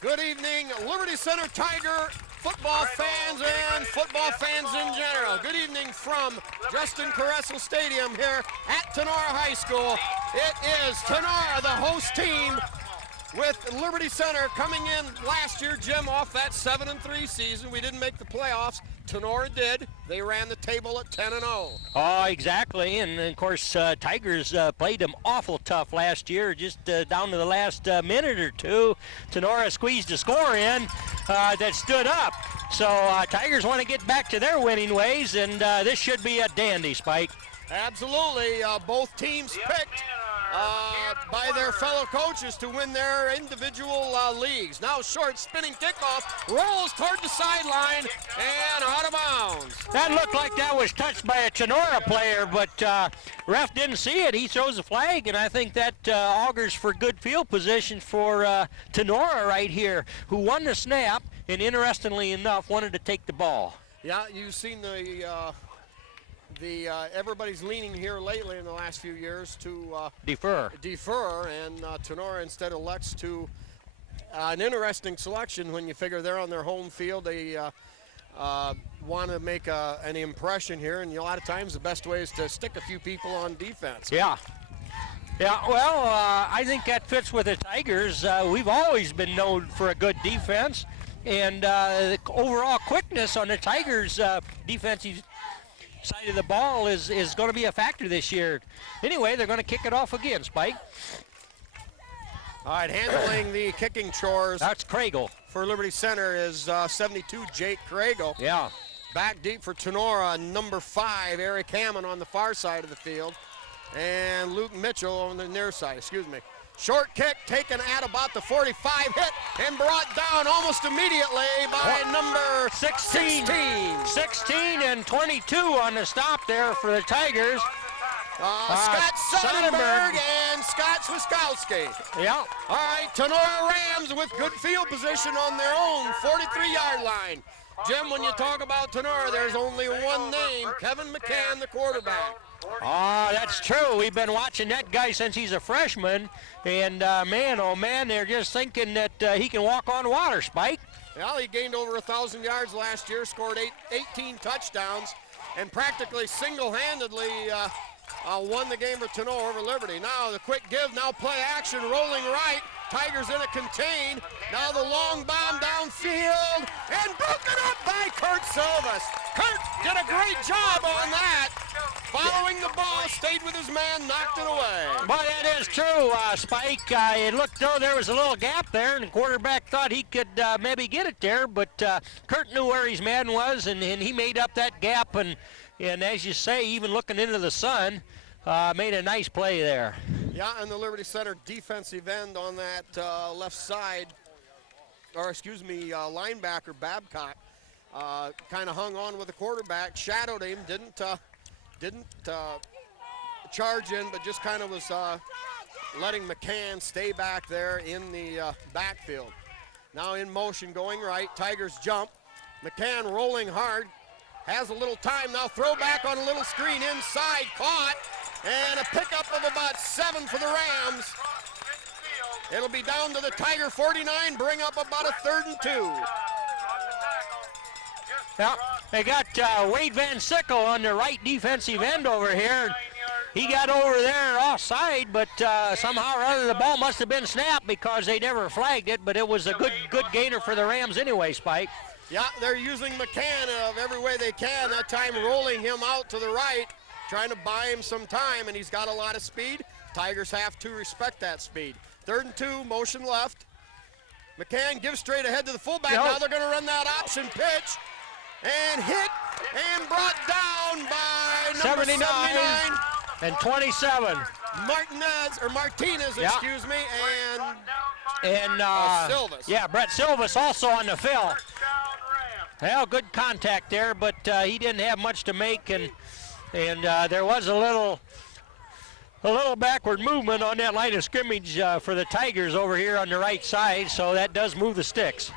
Good evening, Liberty Center Tiger football fans and football fans in general. Good evening from Justin Caressel Stadium here at Tinora High School. It is Tinora, the host team, with Liberty Center coming in last year, Jim, off that 7-3 season. We didn't make the playoffs. Tinora did. They ran the table at 10-0. Oh, exactly. And of course, Tigers played them awful tough last year, just down to the last minute or two. Tinora squeezed a score in that stood up. So Tigers want to get back to their winning ways, and this should be a dandy, Spike. Absolutely. Both teams picked by their fellow coaches to win their individual leagues. Now short spinning kickoff, rolls toward the sideline and out of bounds. That looked like that was touched by a Tinora player, but ref didn't see it. He throws a flag, and I think that augurs for good field position for Tinora right here, who won the snap and, interestingly enough, wanted to take the ball. Yeah, you've seen everybody's leaning here lately in the last few years to defer, and Tinora instead elects to an interesting selection. When you figure they're on their home field, they want to make an impression here, and a lot of times the best way is to stick a few people on defense. Yeah, well, I think that fits with the Tigers. We've always been known for a good defense, and the overall quickness on the Tigers' defensive side of the ball is going to be a factor this year. Anyway, they're going to kick it off again, Spike. All right, handling the kicking chores. That's Craigle. For Liberty Center is 72, Jake Craigle. Yeah. Back deep for Tinora, number 5, Eric Hammond on the far side of the field. And Luke Mitchell on the near side, Short kick taken at about the 45, hit and brought down almost immediately by number 16 and 22 on the stop there for the Tigers. Scott Sonnenberg and Scott Swiskowski. Yeah. All right, Tinora Rams with good field position on their own 43-yard line. Jim, when you talk about Tinora, there's only one name, Kevin McCann, the quarterback. Oh, that's true. We've been watching that guy since he's a freshman, and man, oh man, they're just thinking that he can walk on water, Spike. Well, he gained over 1,000 yards last year, scored 18 touchdowns, and practically single-handedly won the game for Tinora over Liberty. Now the quick give, now play action, rolling right. Tigers in a contain. Now the long bomb downfield and broken up by Kurt Silvas. Kurt did a great job on that. Following the ball, stayed with his man, knocked it away. But that is true, Spike. It looked though there was a little gap there, and the quarterback thought he could maybe get it there, but Kurt knew where his man was, and he made up that gap, and as you say, even looking into the sun, made a nice play there. Yeah, and the Liberty Center defensive end on that left side, linebacker Babcock, kind of hung on with the quarterback, shadowed him, didn't charge in, but just kind of was letting McCann stay back there in the backfield. Now in motion, going right, Tigers jump. McCann rolling hard, has a little time now, throw back on a little screen inside, caught, and a pickup of about 7 for the Rams. It'll be down to the Tiger 49, bring up about a 3rd and 2. Yeah, they got Wade Van Sickle on the right defensive end over here. He got over there offside, but somehow or other the ball must have been snapped because they never flagged it, but it was a good gainer for the Rams anyway, Spike. Yeah, they're using McCann of every way they can, that time rolling him out to the right, trying to buy him some time, and he's got a lot of speed. Tigers have to respect that speed. 3rd and 2, motion left. McCann gives straight ahead to the fullback. Yep. Now they're going to run that option pitch. And hit and brought down by number 79. And 27. Martinez, yeah. Excuse me, and Silvas. Yeah, Brett Silvas also on the fill. Well, good contact there, but he didn't have much to make, and there was a little backward movement on that line of scrimmage for the Tigers over here on the right side, so that does move the sticks.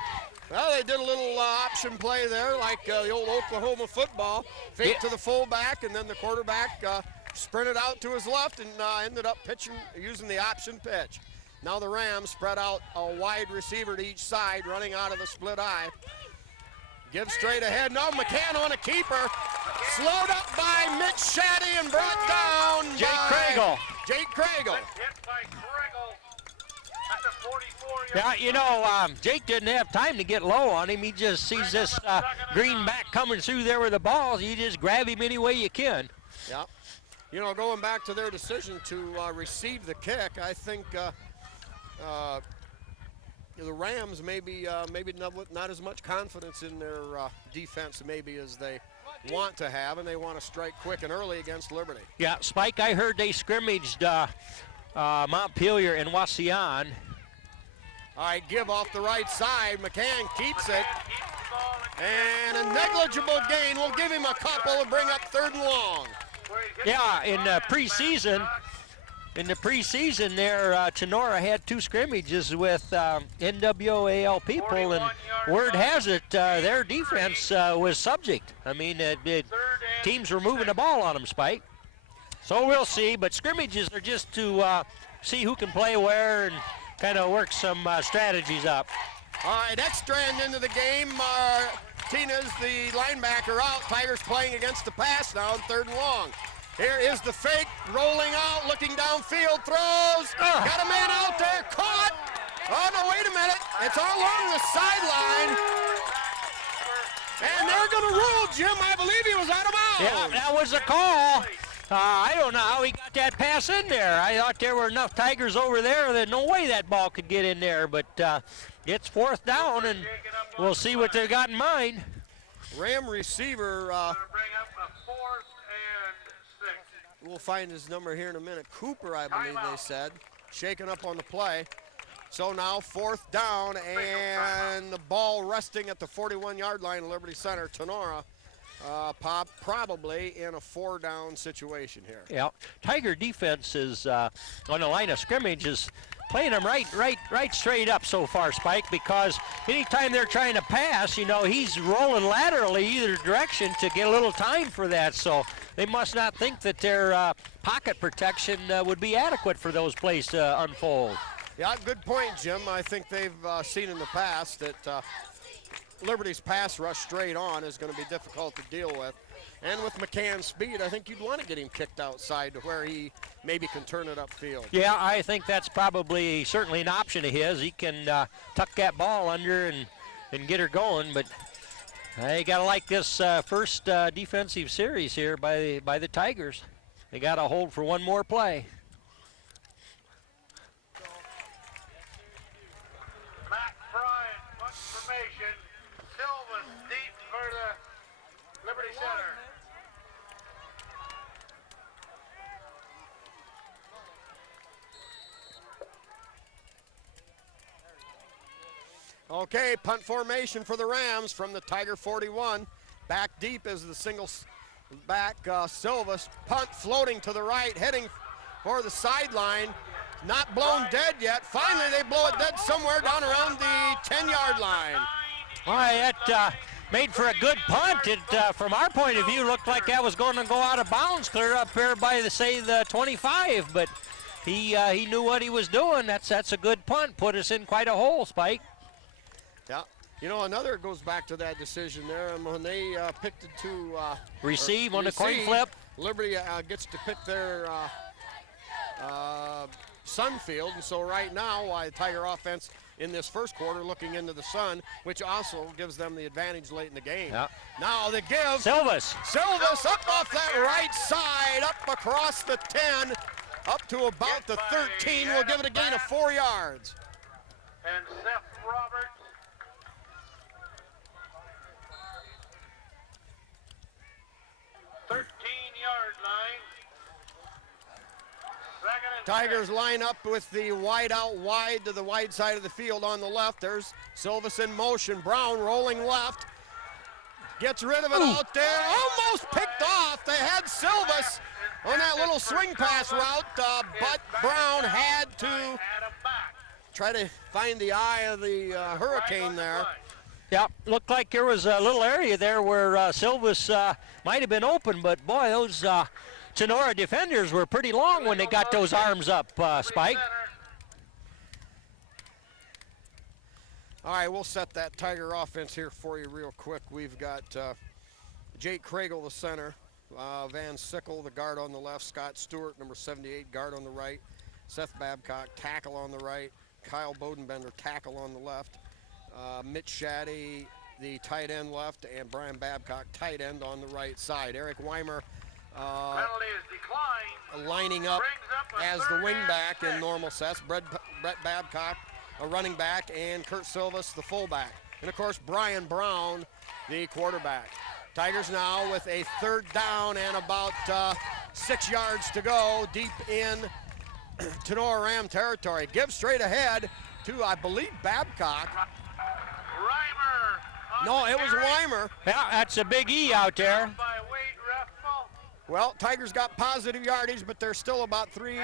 Well, they did a little option play there, like the old Oklahoma football. Fake to the fullback, and then the quarterback sprinted out to his left and ended up pitching using the option pitch. Now the Rams spread out a wide receiver to each side, running out of the split eye. Gives straight ahead. No, McCann on a keeper. Slowed up by Mitch Shaddy and brought down Jake Craigle. Jake Craigle. Hit by Craigle at the 44-yard Yeah, you know, Jake didn't have time to get low on him. He just sees this greenback coming through there with the ball. You just grab him any way you can. Yeah. You know, going back to their decision to receive the kick, I think the Rams maybe not as much confidence in their defense maybe as they want to have, and they want to strike quick and early against Liberty. Yeah, Spike, I heard they scrimmaged Montpelier and Wasion. All right, give off the right side. McCann keeps it. And a negligible gain. We'll give him a couple and bring up 3rd and long. Yeah, in preseason, there, Tinora had 2 scrimmages with NWAL people, and word has it their defense was subject. I mean, teams were moving the ball on them, Spike. So we'll see, but scrimmages are just to see who can play where and kind of work some strategies up. All right, extra end into the game. Tina's the linebacker out. Tigers playing against the pass now on 3rd and long. Here is the fake, rolling out, looking downfield, throws. Got a man out there, caught. Oh, no, wait a minute. It's all along the sideline. And they're going to rule, Jim. I believe he was out of bounds. Yeah, that was a call. I don't know how he got that pass in there. I thought there were enough Tigers over there that no way that ball could get in there. But it's 4th down, and we'll see what they've got in mind. Ram receiver, bring up a 4th and 6. we'll find his number here in a minute. Cooper, I believe they said, shaking up on the play. So now 4th down, and the ball resting at the 41-yard line of Liberty Center. Tinora probably in a 4-down situation here. Yeah, Tiger defense is on the line of scrimmage is playing them right straight up so far, Spike, because anytime they're trying to pass, you know, he's rolling laterally either direction to get a little time for that. So they must not think that their pocket protection would be adequate for those plays to unfold. Yeah, good point, Jim. I think they've seen in the past that Liberty's pass rush straight on is going to be difficult to deal with. And with McCann's speed, I think you'd want to get him kicked outside to where he maybe can turn it upfield. Yeah, I think that's probably certainly an option of his. He can tuck that ball under and get her going. But I got to like this first defensive series here by the Tigers. They got to hold for one more play. Matt Bryant, punt formation. Silva deep for the Liberty Center. Okay, punt formation for the Rams from the Tiger 41. Back deep is the single back Silvas. Punt floating to the right, heading for the sideline. Not blown dead yet. Finally, they blow it dead somewhere down around the 10-yard line. All right, that made for a good punt. It, from our point of view, looked like that was going to go out of bounds, clear up here by the 25. But he knew what he was doing. That's a good punt. Put us in quite a hole, Spike. Yeah, you know, another goes back to that decision there, and when they picked it to receive on the coin flip, Liberty gets to pick their sun field, and so right now, the Tiger offense in this first quarter looking into the sun, which also gives them the advantage late in the game. Yeah. Now the give. Silvas up off that right side, up across the 10, up to about the 13. We'll give it a gain of 4 yards. And Seth Roberts. 13-yard line. Tigers line up with the wide out wide to the wide side of the field on the left. There's Silvas in motion. Brown rolling left. Gets rid of it out there. Almost picked off. They had Silvas on that little swing pass route, but Brown had to try to find the eye of the hurricane there. Yeah, looked like there was a little area there where Silvas might have been open, but boy, those Tinora defenders were pretty long when they got those arms up, Spike. All right, we'll set that Tiger offense here for you real quick. We've got Jake Kragel, the center, Van Sickle, the guard on the left, Scott Stewart, number 78, guard on the right, Seth Babcock, tackle on the right, Kyle Bodenbender, tackle on the left, Mitch Shaddy, the tight end left, and Brian Babcock, tight end on the right side. Eric Weimer Penalty is declined. lining up Brings up a as the third wingback and in 6. normal sets. Brett Babcock, a running back, and Kurt Silvas, the fullback. And of course, Brian Brown, the quarterback. Tigers now with a third down and about 6 yards to go deep in Tinora Ram territory. Give straight ahead to, I believe, Babcock. Reimer. No, it was Weimer. Yeah, that's a big E out there. By Wade Ruffel. Well, Tigers got positive yardage, but they're still about 3,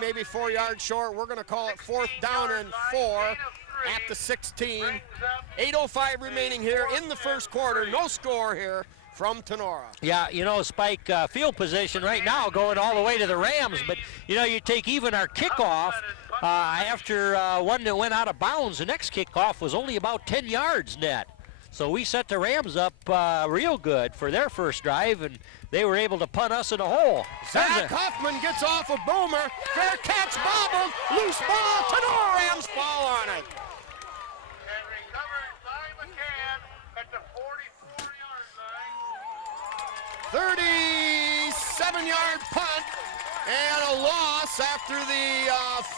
maybe 4 yards short. We're going to call it 4th down and 4 at the 16. 8:05 remaining here in the first quarter. No score here from Tinora. Yeah, you know, Spike, field position right now going all the way to the Rams, but, you know, you take even our kickoff after one that went out of bounds, the next kickoff was only about 10 yards net. So we set the Rams up real good for their first drive, and they were able to punt us in a hole. Zach Huffman gets off a boomer. Fair catch, bobbled, loose ball. Tinora Rams fall on it. And recovered by McCann at the 44-yard line. 37-yard punt and a loss after the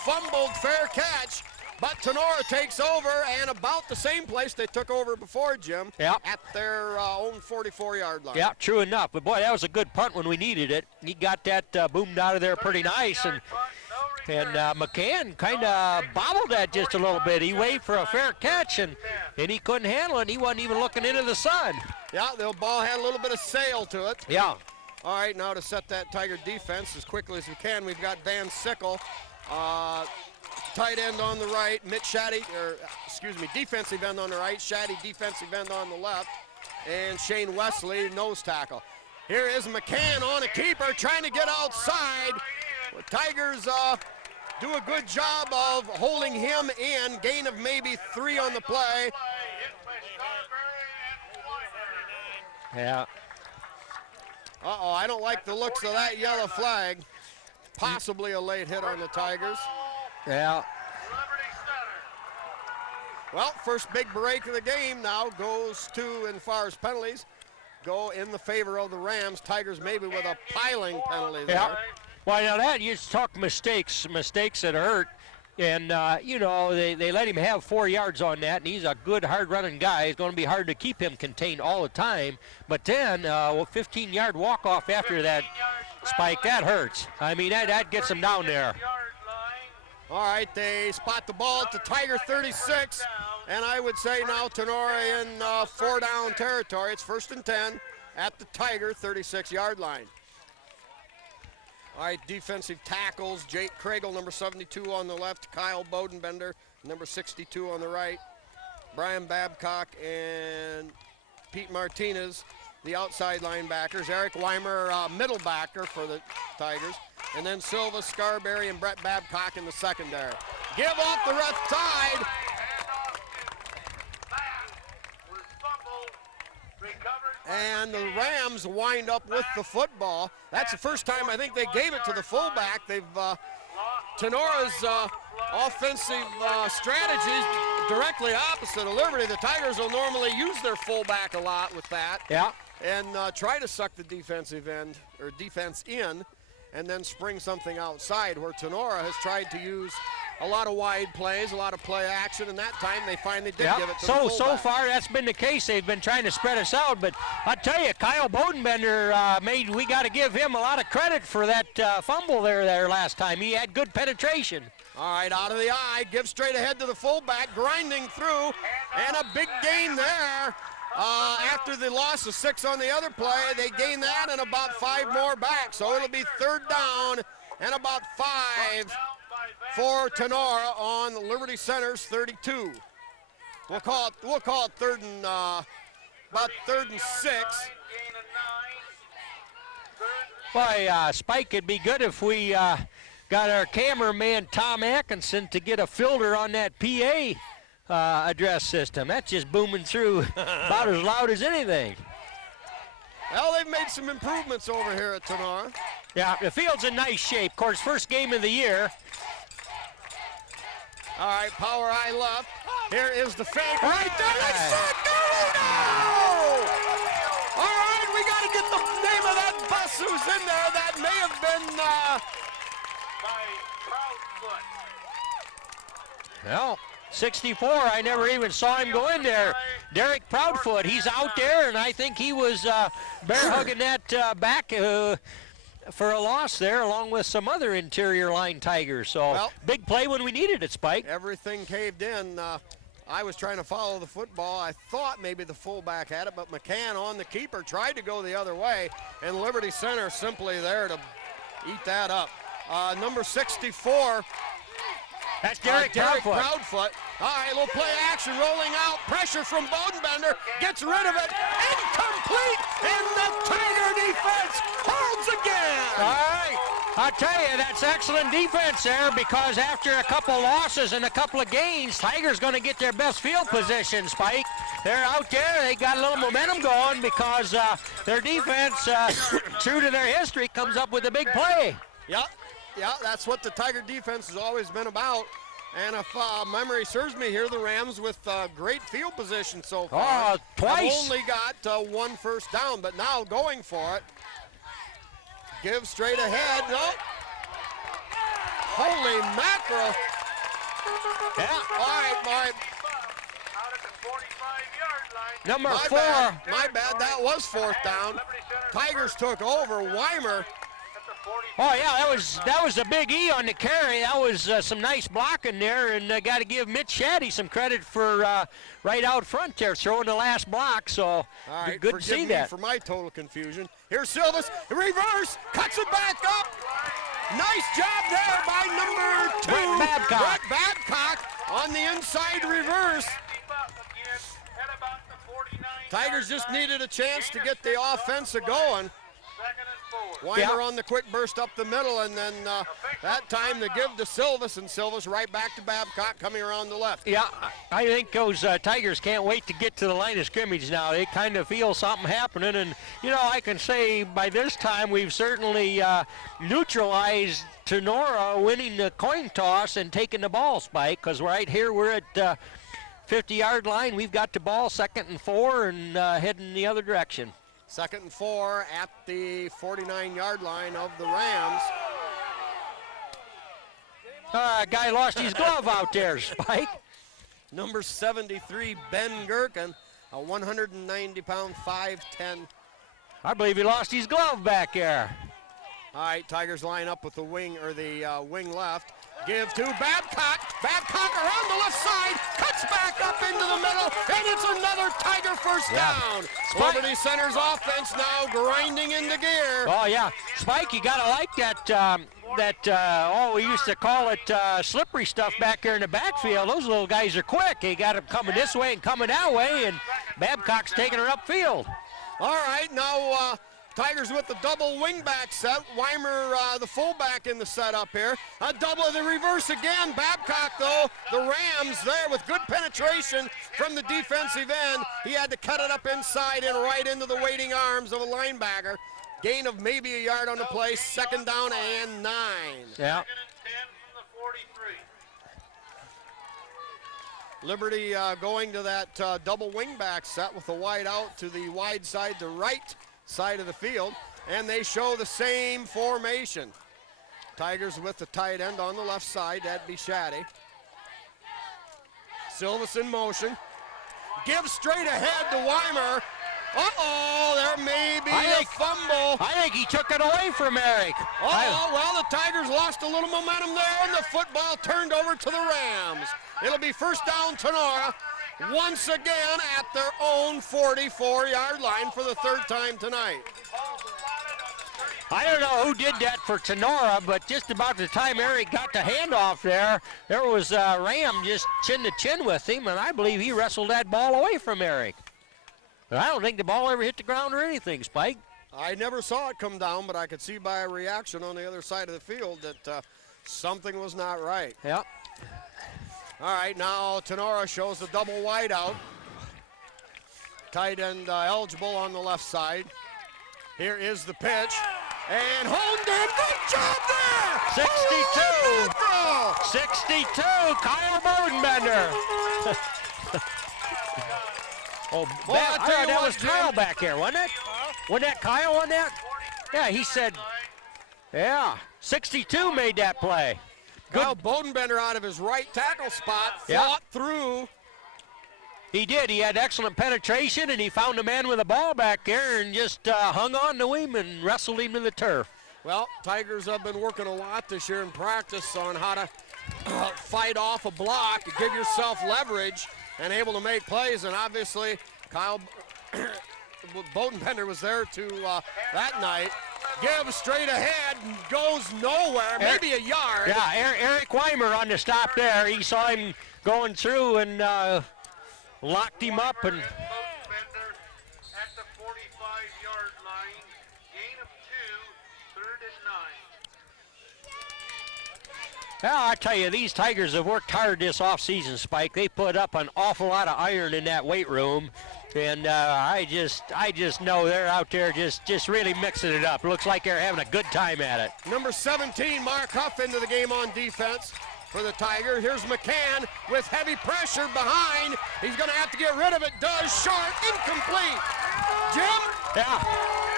fumbled fair catch. But Tinora takes over, and about the same place they took over before, Jim, Yep. at their own 44-yard line. Yeah, true enough. But, boy, that was a good punt when we needed it. He got that boomed out of there pretty nice, and McCann kind of bobbled that just a little bit. He waited for a fair catch, and he couldn't handle it. He wasn't even looking into the sun. Yeah, the ball had a little bit of sail to it. Yeah. All right, now to set that Tiger defense as quickly as we can, we've got Van Sickle, tight end on the right, Mitch Shaddy, defensive end on the right, Shaddy defensive end on the left, and Shane Wesley, nose tackle. Here is McCann on a keeper trying to get outside. The Tigers do a good job of holding him in, gain of maybe 3 on the play. Yeah. Uh-oh, I don't like the looks of that yellow flag. Possibly a late hit on the Tigers. Yeah. Well, first big break of the game now goes to, as far as penalties, go in the favor of the Rams. Tigers maybe with a piling penalty there. Yeah. Well, now that, you just talk mistakes that hurt. And, you know, they let him have 4 yards on that, and he's a good, hard-running guy. It's going to be hard to keep him contained all the time. But then, 15-yard walk-off after that, Spike, that hurts. I mean, that gets him down there. All right, they spot the ball at the Tiger 36, and I would say now Tinora in 4-down territory. It's 1st and 10 at the Tiger 36-yard line. All right, defensive tackles, Jake Kragel, number 72 on the left, Kyle Bodenbender, number 62 on the right, Brian Babcock and Pete Martinez, the outside linebackers, Eric Weimer, middle backer for the Tigers, and then Silva, Scarberry, and Brett Babcock in the secondary. Give off the left side. And the Rams wind up with the football. That's the first time I think they gave it to the fullback. They've Tenora's offensive strategies directly opposite of Liberty. The Tigers will normally use their fullback a lot with that. Yeah. And try to suck the defensive end or defense in, and then spring something outside. Where Tinora has tried to use a lot of wide plays, a lot of play action, and that time they finally did give it to the fullback. So far that's been the case. They've been trying to spread us out, but I tell you, Kyle Bodenbender we got to give him a lot of credit for that fumble there last time. He had good penetration. All right, out of the eye, give straight ahead to the fullback, grinding through, and a big gain there. After the loss of 6 on the other play, they gain that and about 5 more back. So it'll be 3rd down and about 5 for Tinora on the Liberty Center's 32. We'll call it 3rd and about 3rd and 6. Boy, Spike, it'd be good if we got our cameraman Tom Atkinson to get a filter on that PA address system. That's just booming through about as loud as anything. Well, they've made some improvements over here at Tinora. Yeah, the field's in nice shape. Of course, first game of the year. All right, power eye left. Here is the fake. Right there, they said no! All right, we got to get the name of that bus who's in there. That may have been... By Proudfoot. Well, 64, I never even saw him go in there. Derek Proudfoot, he's out there, and I think he was bear hugging that back for a loss there, along with some other interior line Tigers. So Well, big play when we needed it, Spike. Everything caved in. I was trying to follow the football. I thought maybe the fullback had it, but McCann on the keeper tried to go the other way, and Liberty Center simply there to eat that up. Number 64. That's Derek Proudfoot. Proudfoot. All right, little play action rolling out. Pressure from Bodenbender. Gets rid of it. Incomplete. And the Tiger defense holds again. All right. I'll tell you, that's excellent defense there, because after a couple losses and a couple of gains, Tigers going to get their best field position, Spike. They're out there. They got a little momentum going because their defense, true to their history, comes up with a big play. Yep. Yeah, that's what the Tiger defense has always been about. And if memory serves me here, the Rams with great field position so far. Oh, twice. Have only got one first down, but now going for it. Give straight ahead. No. Holy mackerel. Yeah. All right. Out at the 45-yard line. Number My 4. bad. My bad. That was fourth down. Tigers took over. Weimer. Oh yeah, that was a big E on the carry. That was some nice blocking there, and got to give Mitch Shaddy some credit for right out front there throwing the last block. So All right, good to see forgive me that. for my total confusion. Here's Silvas, reverse, cuts it back up. Nice job there by number 2, Brett Babcock. Brett Babcock on the inside reverse. Tigers just needed a chance to get the offense going. Weimer on the quick burst up the middle, and then that time the give to Silvas, and Silvas right back to Babcock coming around the left. Yeah, I think those Tigers can't wait to get to the line of scrimmage now. They kind of feel something happening, and, you know, I can say by this time we've certainly neutralized Tinora winning the coin toss and taking the ball, Spike, because right here we're at 50-yard line. We've got the ball 2nd and 4 and heading the other direction. 2nd and 4 at the 49-yard line of the Rams. Guy lost his glove out there, Spike. Number 73, Ben Gherkin, a 190-pound, 5'10". I believe he lost his glove back there. All right, Tigers line up with the wing or the wing left. Give to Babcock. Babcock around the left side, cuts back up into the middle, and it's another Tiger first down. Liberty Center's offense now grinding into gear. Oh, yeah. Spike, you got to like that, we used to call it slippery stuff back there in the backfield. Those little guys are quick. They got them coming this way and coming that way, and Babcock's taking her upfield. All right, now Tigers with the double wingback set. Weimer, the fullback in the setup here. A double of the reverse again. Babcock, though, the Rams there with good penetration from the defensive end. He had to cut it up inside and right into the waiting arms of a linebacker. Gain of maybe a yard on the play. 2nd down and 9. Yeah. 2nd and 10 from the 43. Liberty going to that double wingback set with the wide out to the wide side, the right side of the field, and they show the same formation. Tigers with the tight end on the left side, that'd be Shaddy. Silvas in motion. Gives straight ahead to Weimer. Uh-oh, there may be a fumble. I think he took it away from Eric. Uh-oh, well, the Tigers lost a little momentum there, and the football turned over to the Rams. It'll be first down, Tinora, once again at their own 44-yard line for the 3rd time tonight. I don't know who did that for Tinora, but just about the time Eric got the handoff there was Ram just chin to chin with him, and I believe he wrestled that ball away from Eric. But I don't think the ball ever hit the ground or anything, Spike. I never saw it come down, but I could see by a reaction on the other side of the field that something was not right. Yeah. All right, now Tinora shows a double wide out. Tight end eligible on the left side. Here is the pitch. And honed in. Good job there! 62! 62, Kyle Bodenbender. Oh, Well, I thought that was Kyle back here, wasn't it? Wasn't that Kyle on that? Yeah, he said, yeah, 62 made that play. Kyle Bodenbender out of his right tackle spot, fought through. He did. He had excellent penetration, and he found a man with a ball back there and just hung on to him and wrestled him to the turf. Well, Tigers have been working a lot this year in practice on how to fight off a block, give yourself leverage, and able to make plays. And obviously, Kyle Bodenbender was there to that night. Give straight ahead, goes nowhere, maybe a yard. Yeah, Eric Weimer on the stop there. He saw him going through and locked him up. And Bodenbender at the 45-yard line. Gain of 2, 3rd and 9. well, I tell you, these Tigers have worked hard this offseason, Spike. They put up an awful lot of iron in that weight room. And I just know they're out there just really mixing it up. Looks like they're having a good time at it. Number 17, Mark Huff, into the game on defense for the Tigers. Here's McCann with heavy pressure behind. He's going to have to get rid of it. Does. Short. Incomplete. Jim? Yeah.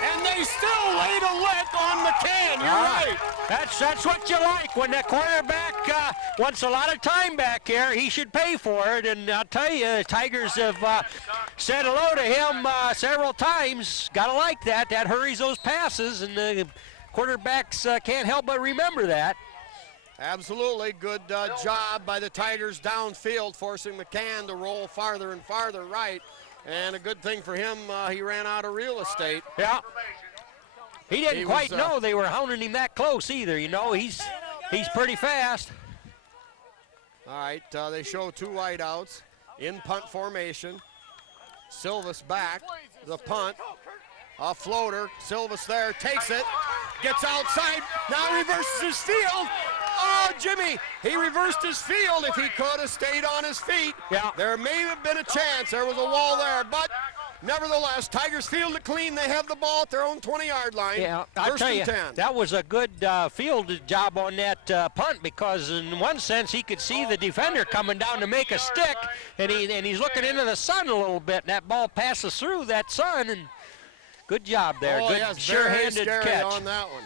And they still laid a lick on McCann. You're right. That's what you like. When the quarterback wants a lot of time back here, he should pay for it. And I'll tell you, the Tigers have said hello to him several times. Got to like that. That hurries those passes, and the quarterbacks can't help but remember that. Absolutely. Good job by the Tigers downfield, forcing McCann to roll farther and farther right. And a good thing for him, he ran out of real estate. Yeah. He didn't quite know they were hounding him that close either. You know, he's pretty fast. All right, they show 2 wideouts in punt formation. Silvas back, the punt, a floater. Silvas there, takes it, gets outside, now reverses his field. Oh, Jimmy, he reversed his field. If he could have stayed on his feet, there may have been a chance. There was a wall there, but nevertheless, Tigers field it clean. They have the ball at their own 20-yard line. Yeah, I'll tell you, 10. that was a good field job on that punt, because in one sense he could see the defender coming down to make a stick, and he's looking into the sun a little bit, and that ball passes through that sun, and good job there. Oh, good, yes, sure-handed very scary catch on that one.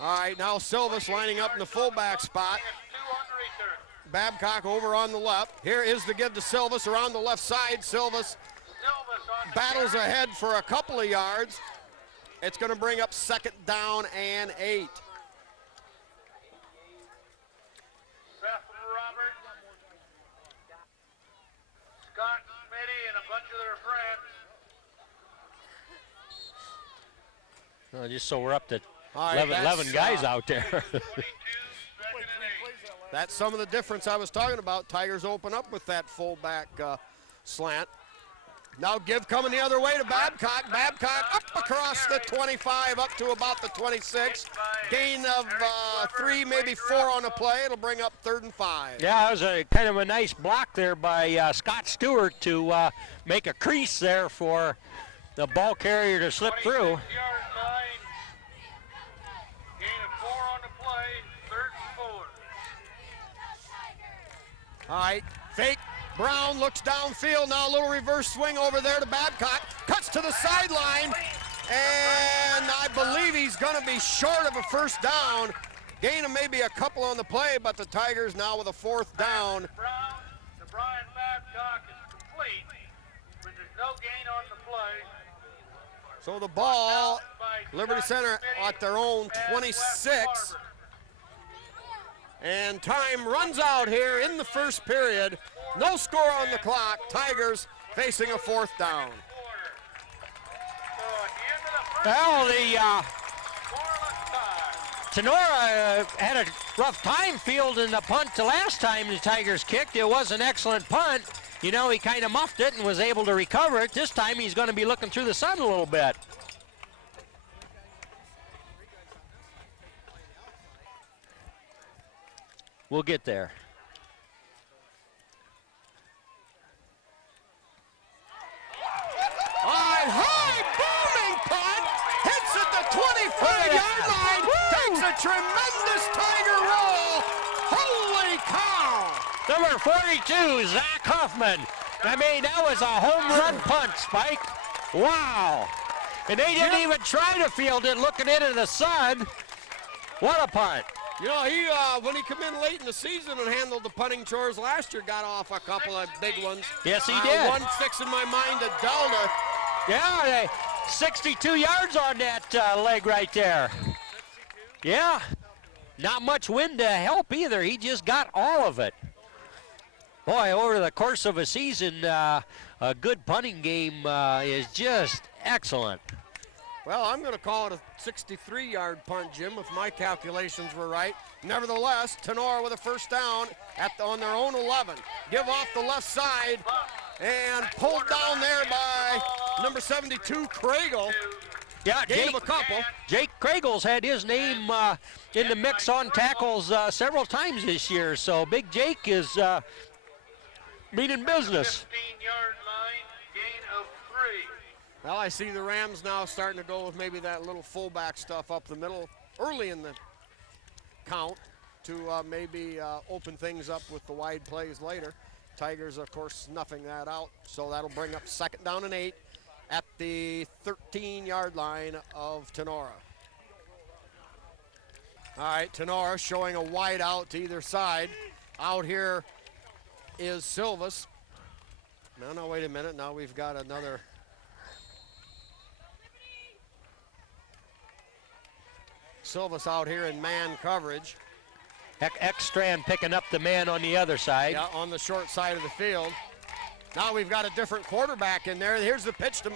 All right, now Silvas lining up in the fullback spot. Babcock over on the left. Here is the give to Silvas around the left side. Silvas battles ahead for a couple of yards. It's going to bring up 2nd down and 8. Scott Smitty and a bunch of their friends. Just so we're up to Right, 11 guys out there. That's some of the difference I was talking about. Tigers open up with that fullback slant. Now give coming the other way to Babcock. Babcock up across the 25, up to about the 26. Gain of 3, maybe 4 on the play. It'll bring up 3rd and 5. Yeah, that was a kind of a nice block there by Scott Stewart to make a crease there for the ball carrier to slip through. All right, fake. Brown looks downfield. Now a little reverse swing over there to Babcock. Cuts to the sideline. And I believe he's going to be short of a 1st down. Gain of maybe a couple on the play, but the Tigers now with a 4th down. The Brian Babcock is complete, but there's no gain on the play. So the ball, Liberty Center at their own 26. And time runs out here in the 1st period. No score on the clock. Tigers facing a 4th down. Well, the Tinora had a rough time fielding the punt the last time the Tigers kicked. It was an excellent punt. You know, he kind of muffed it and was able to recover it. This time he's going to be looking through the sun a little bit. We'll get there. a tremendous Tiger roll. Holy cow! Number 42, Zach Huffman. I mean, that was a home run punt, Spike. Wow. And they didn't even try to field it looking into the sun. What a punt. You know, he when he came in late in the season and handled the punting chores last year, got off a couple of big ones. Yes, he did. One sticks in my mind to Delta. Yeah, 62 yards on that leg right there. Yeah, not much wind to help either. He just got all of it. Boy, over the course of a season, a good punting game is just excellent. Well, I'm going to call it a 63-yard punt, Jim, if my calculations were right. Nevertheless, Tinora with a first down on their own 11. Give off the left side and pulled down there by number 72, Craigle. Yeah, Gain of a couple. Jake Cragle's had his name in the mix on tackles several times this year, so Big Jake is meaning business. 15-yard line, gain of 3. Well, I see the Rams now starting to go with maybe that little fullback stuff up the middle early in the count to maybe open things up with the wide plays later. Tigers, of course, snuffing that out, so that'll bring up 2nd down and 8 at the 13-yard line of Tinora. All right, Tinora showing a wide out to either side. Out here is Silvas. No, wait a minute. Now we've got another. Silvas out here in man coverage. Ekstrand picking up the man on the other side. Yeah, on the short side of the field. Now we've got a different quarterback in there. Here's the pitch to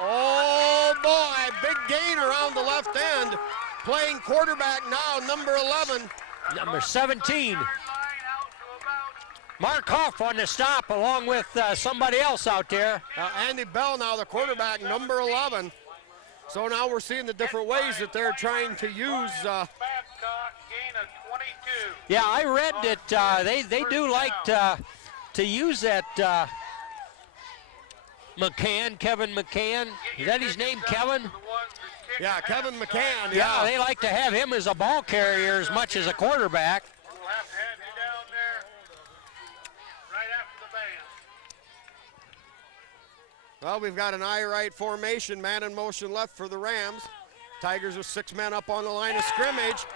Oh boy, big gain around the left end. Playing quarterback now, number 11. Number 17. Mark Huff on the stop along with somebody else out there. Andy Bell now the quarterback, number 11. So now we're seeing the different ways that they're trying to use. Yeah, I read that they do like to use that Kevin McCann. Is that his name, Kevin? Yeah, Kevin McCann. Yeah, they like to have him as a ball carrier as much as a quarterback. We'll have to have you down there right after the band. Well, we've got an eye right formation, man in motion left for the Rams. Tigers with 6 men up on the line of scrimmage,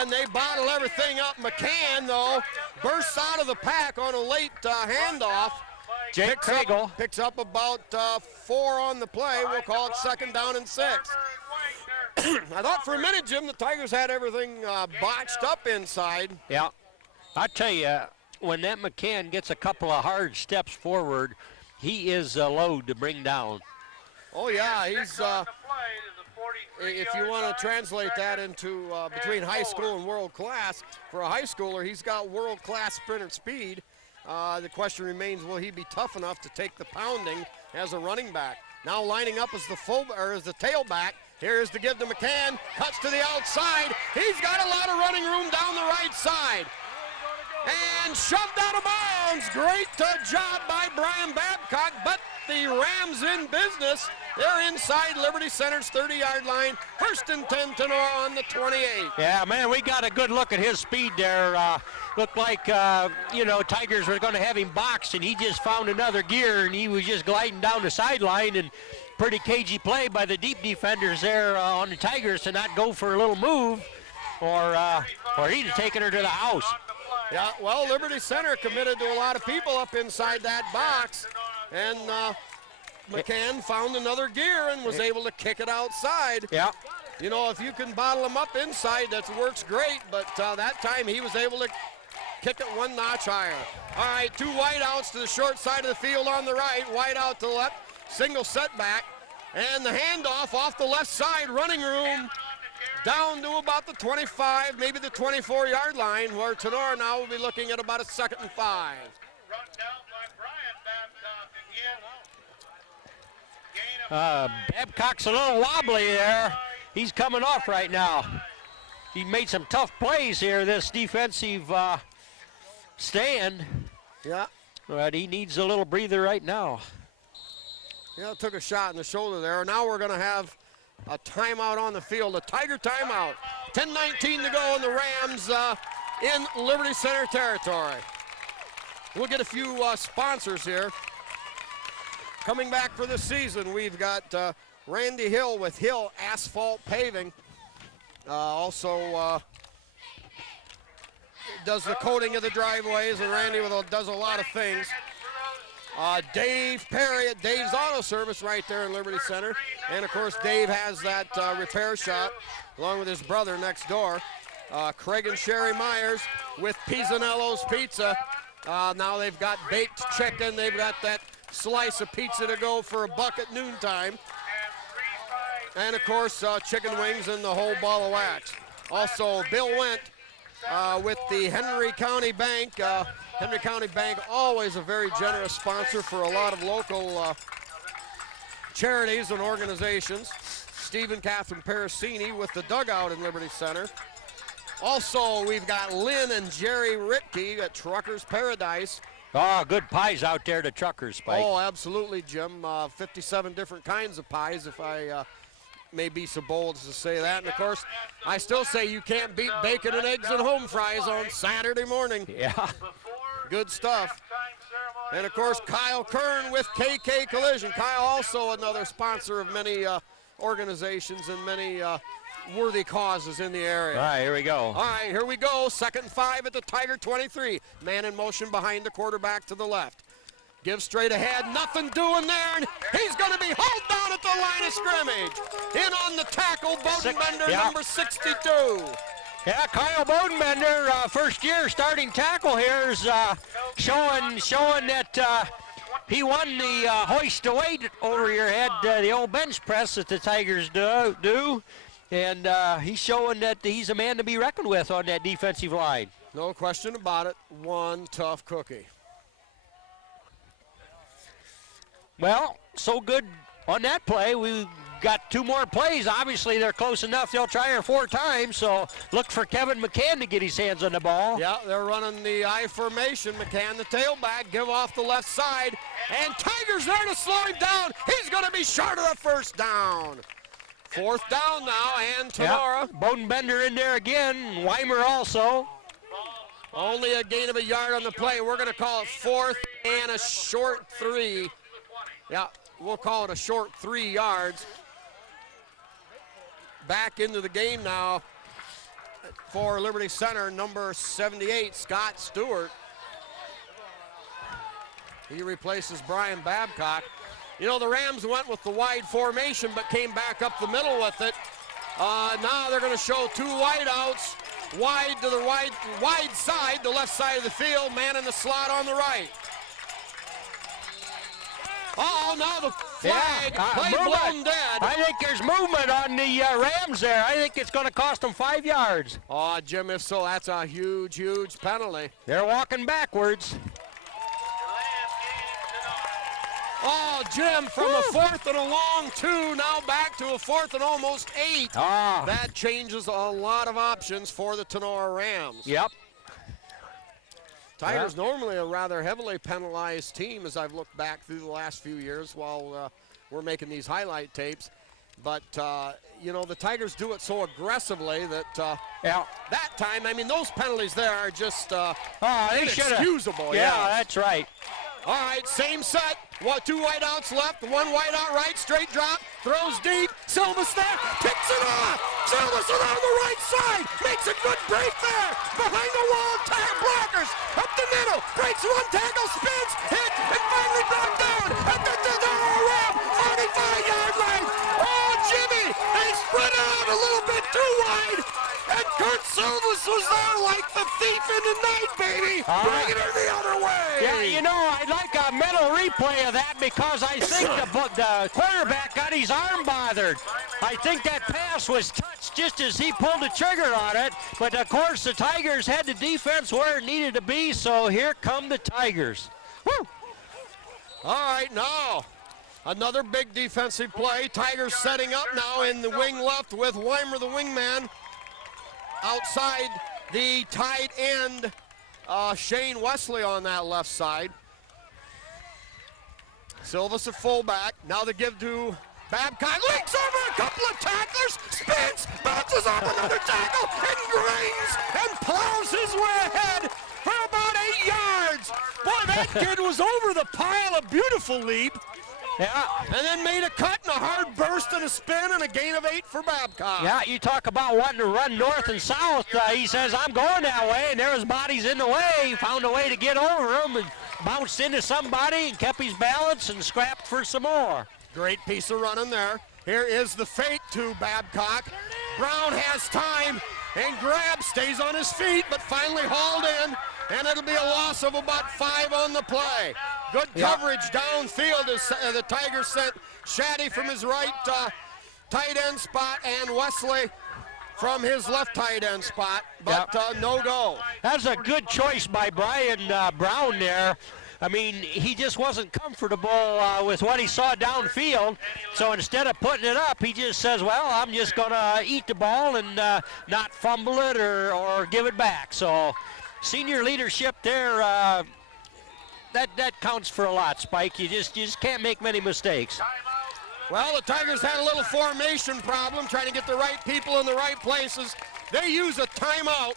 and they bottle everything up. McCann, though, bursts out of the pack on a late handoff. Jake Craigle picks up about 4 on the play. We'll call it 2nd down and 6. I thought for a minute, Jim, the Tigers had everything botched up inside. Yeah, I tell you, when that McCann gets a couple of hard steps forward, he is a load to bring down. Oh yeah, he's. If you want to translate that into between high school and world class, for a high schooler, he's got world class sprinter speed. The question remains: will he be tough enough to take the pounding as a running back? Now lining up as the tailback. Here's the give to McCann. Cuts to the outside. He's got a lot of running room down the right side. And shoved out of bounds. Great job by Brian Babcock, but the Rams in business. They're inside Liberty Center's 30-yard line. 1st and 10, Tinora on the 28. Yeah, man, we got a good look at his speed there. Looked like, Tigers were going to have him boxed, and he just found another gear, and he was just gliding down the sideline, and pretty cagey play by the deep defenders there on the Tigers to not go for a little move, or he'd have taken her to the house. Yeah, well, Liberty Center committed to a lot of people up inside that box, and McCann found another gear and was able to kick it outside. Yeah. You know, if you can bottle them up inside, that works great, but that time he was able to kick it 1 notch higher. All right, 2 wideouts to the short side of the field on the right, wide out to the left, single setback, and the handoff off the left side, running room down to about the 25, maybe the 24-yard line, where Tinora now will be looking at about a 2nd and 5. Run down by Brian Babcock again. Babcock's a little wobbly there. He's coming off right now. He made some tough plays here, this defensive stand. Yeah. But he needs a little breather right now. Yeah, took a shot in the shoulder there. Now we're going to have a timeout on the field, a Tiger timeout. 10:19 to go in the Rams in Liberty Center territory. We'll get a few sponsors here. Coming back for the season, we've got Randy Hill with Hill Asphalt Paving. Also does the coating of the driveways, and Randy does a lot of things. Dave Perry at Dave's Auto Service right there in Liberty Center. And of course, Dave has that repair shop along with his brother next door. Craig and Sherry Myers with Pisanello's Pizza. Now they've got baked chicken. They've got that slice of pizza to go for $1 at noontime. And of course, chicken wings and the whole ball of wax. Also, Bill Wendt with the Henry County Bank. Henry County Bank, always a very generous sponsor for a lot of local charities and organizations. Steve and Catherine Parasini with the dugout in Liberty Center. Also, we've got Lynn and Jerry Ritke at Truckers Paradise. Oh, good pies out there, the Truckers, Spike. Oh, absolutely, Jim. 57 different kinds of pies, if I may be so bold as to say that. And, of course, I still say you can't beat bacon and eggs and home fries on Saturday morning. Yeah. Good stuff. And, of course, Kyle Kern with KK Collision. Kyle also another sponsor of many organizations and many worthy causes in the area. All right, here we go. All right, here we go. 2nd and 5 at the Tiger 23. Man in motion behind the quarterback to the left. Gives straight ahead, nothing doing there, and he's going to be hauled down at the line of scrimmage. In on the tackle, Bodenbender, number 62. Yeah, Kyle Bodenbender, first year starting tackle here, is showing that he won the hoist a weight over your head, the old bench press that the Tigers do. And he's showing that he's a man to be reckoned with on that defensive line. No question about it. One tough cookie. Well, so good on that play. We got 2 more plays. Obviously, they're close enough. They'll try her 4 times, so look for Kevin McCann to get his hands on the ball. Yeah, they're running the I formation. McCann, the tailback, give off the left side, and Tigers there to slow him down. He's going to be short of the first down. 4th down now, and Tinora. Yep. Bodenbender in there again. Weimer also. Only a gain of a yard on the play. We're going to call it 4th and a short 3. Yeah, we'll call it a short 3 yards. Back into the game now for Liberty Center, number 78, Scott Stewart. He replaces Brian Babcock. You know, the Rams went with the wide formation but came back up the middle with it. Now they're going to show 2 wideouts, wide to the wide side, the left side of the field, man in the slot on the right. Oh, now the flag, play blown dead. I think there's movement on the Rams there. I think it's going to cost them 5 yards. Oh, Jim, if so, that's a huge, huge penalty. They're walking backwards. Oh, Jim, from a 4th and a long 2, now back to a 4th and almost 8. Ah. That changes a lot of options for the Tinora Rams. Yep. Tigers normally a rather heavily penalized team as I've looked back through the last few years while we're making these highlight tapes. But, you know, the Tigers do it so aggressively that that time, I mean, those penalties there are just inexcusable. Yeah, that's right. All right, same set. 2 wideouts left, 1 wideout right, straight drop, throws deep. Silvas there, picks it off. Silvas around the right side, makes a good break there. Behind the wall, blockers, up the middle, breaks 1 tackle, spins, hit, and finally brought down at the Tinora 45-yard line. Oh, Jimmy, they spread out a little bit too wide. And Kurt Silvas was there like the thief in the night, baby. Bringing her the other way. Yeah, you know, I'd like a mental replay of that because I think the quarterback got his arm bothered. I think that pass was touched just as he pulled the trigger on it. But, of course, the Tigers had the defense where it needed to be, so here come the Tigers. Woo! All right, now another big defensive play. Tigers setting up now in the wing left with Weimer, the wingman. Outside the tight end, Shane Wesley on that left side. Silvas at fullback. Now the give to Babcock leaks over a couple of tacklers, spins, bounces off another tackle, and grains and plows his way ahead for about 8 yards. Boy, that kid was over the pile, a beautiful leap. Yeah. And then made a cut and a hard burst and a spin and a gain of 8 for Babcock. Yeah, you talk about wanting to run north and south. He says, I'm going that way, and there was bodies in the way. He found a way to get over them and bounced into somebody and kept his balance and scrapped for some more. Great piece of running there. Here is the fake to Babcock. Brown has time and grabs, stays on his feet, but finally hauled in, and it'll be a loss of about 5 on the play. Good coverage downfield as the Tigers sent Shaddy from his right tight end spot and Wesley from his left tight end spot, but no go. That's a good choice by Brian Brown there. I mean, he just wasn't comfortable with what he saw downfield, so instead of putting it up, he just says, well, I'm just going to eat the ball and not fumble it or give it back. So senior leadership there, that counts for a lot, Spike. You just can't make many mistakes. Well, the Tigers had a little formation problem, trying to get the right people in the right places. They use a timeout.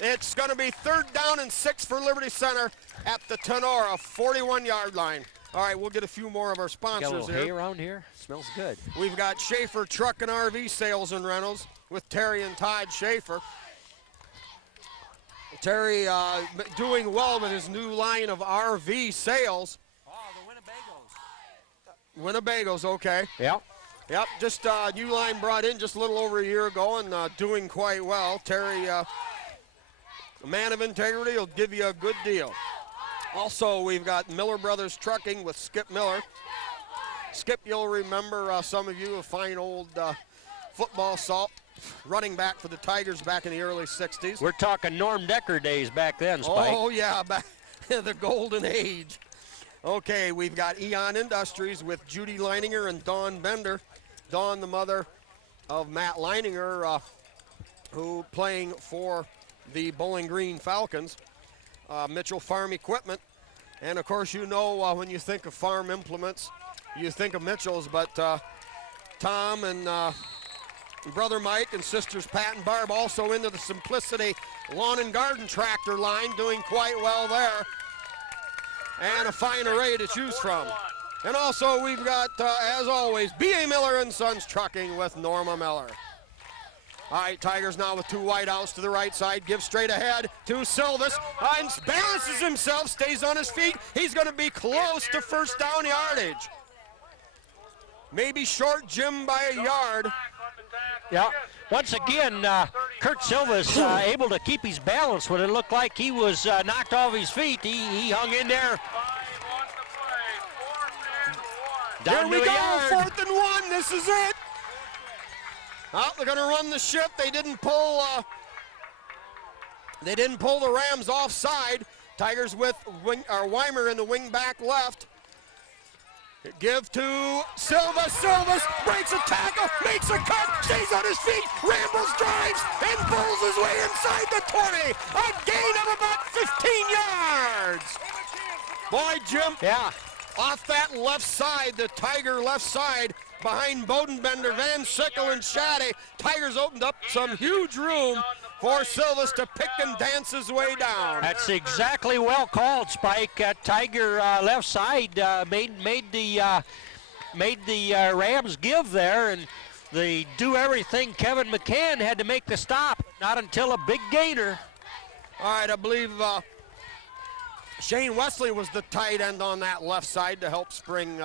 It's going to be 3rd down and 6 for Liberty Center at the Tinora 41-yard line. All right, we'll get a few more of our sponsors got a little here. hay around here? Smells good. We've got Schaefer Truck and RV Sales and Rentals with Terry and Todd Schaefer. Terry doing well with his new line of RV sales. Oh, the Winnebagos, okay. Yep. Yep, just a new line brought in just a little over a year ago and doing quite well. Terry, a man of integrity, will give you a good deal. Also, we've got Miller Brothers Trucking with Skip Miller. Skip, you'll remember, some of you, a fine old football salt running back for the Tigers back in the early 60s. We're talking Norm Decker days back then, Spike. Oh, yeah, back the golden age. Okay, we've got Eon Industries with Judy Leininger and Dawn Bender. Dawn, the mother of Matt Leininger, who playing for the Bowling Green Falcons. Mitchell Farm Equipment. And, of course, you know when you think of farm implements, you think of Mitchell's, but Tom and brother Mike and sisters Pat and Barb also into the Simplicity Lawn and Garden Tractor line, doing quite well there. And a fine array to choose from. And also we've got, as always, B.A. Miller and Sons Trucking with Norma Miller. All right, Tigers now with 2 wideouts to the right side. Gives straight ahead to Silvis. And balances himself, stays on his feet. He's going to be close to 1st down yardage. Maybe short Jim by a yard. Yeah. Once again, Kurt Silvis able to keep his balance when it looked like he was knocked off his feet. He hung in there. Here we go, 4th and 1. This is it. Oh, they're going to run the ship. They didn't pull the Rams offside. Tigers with Weimer in the wing back left. Give to Silva. Silva breaks a tackle, makes a cut, stays on his feet, rambles, drives, and pulls his way inside the 20. A gain of about 15 yards. Boy, Jim. Yeah. Off that left side, the Tiger left side, behind Bodenbender, Van Sickle, and Shaddy, Tigers opened up some huge room for Silvis to pick and dance his way down. That's exactly well called, Spike. Tiger left side made the Rams give there, and the do everything Kevin McCann had to make the stop. Not until a big gainer. All right, I believe Shane Wesley was the tight end on that left side to help spring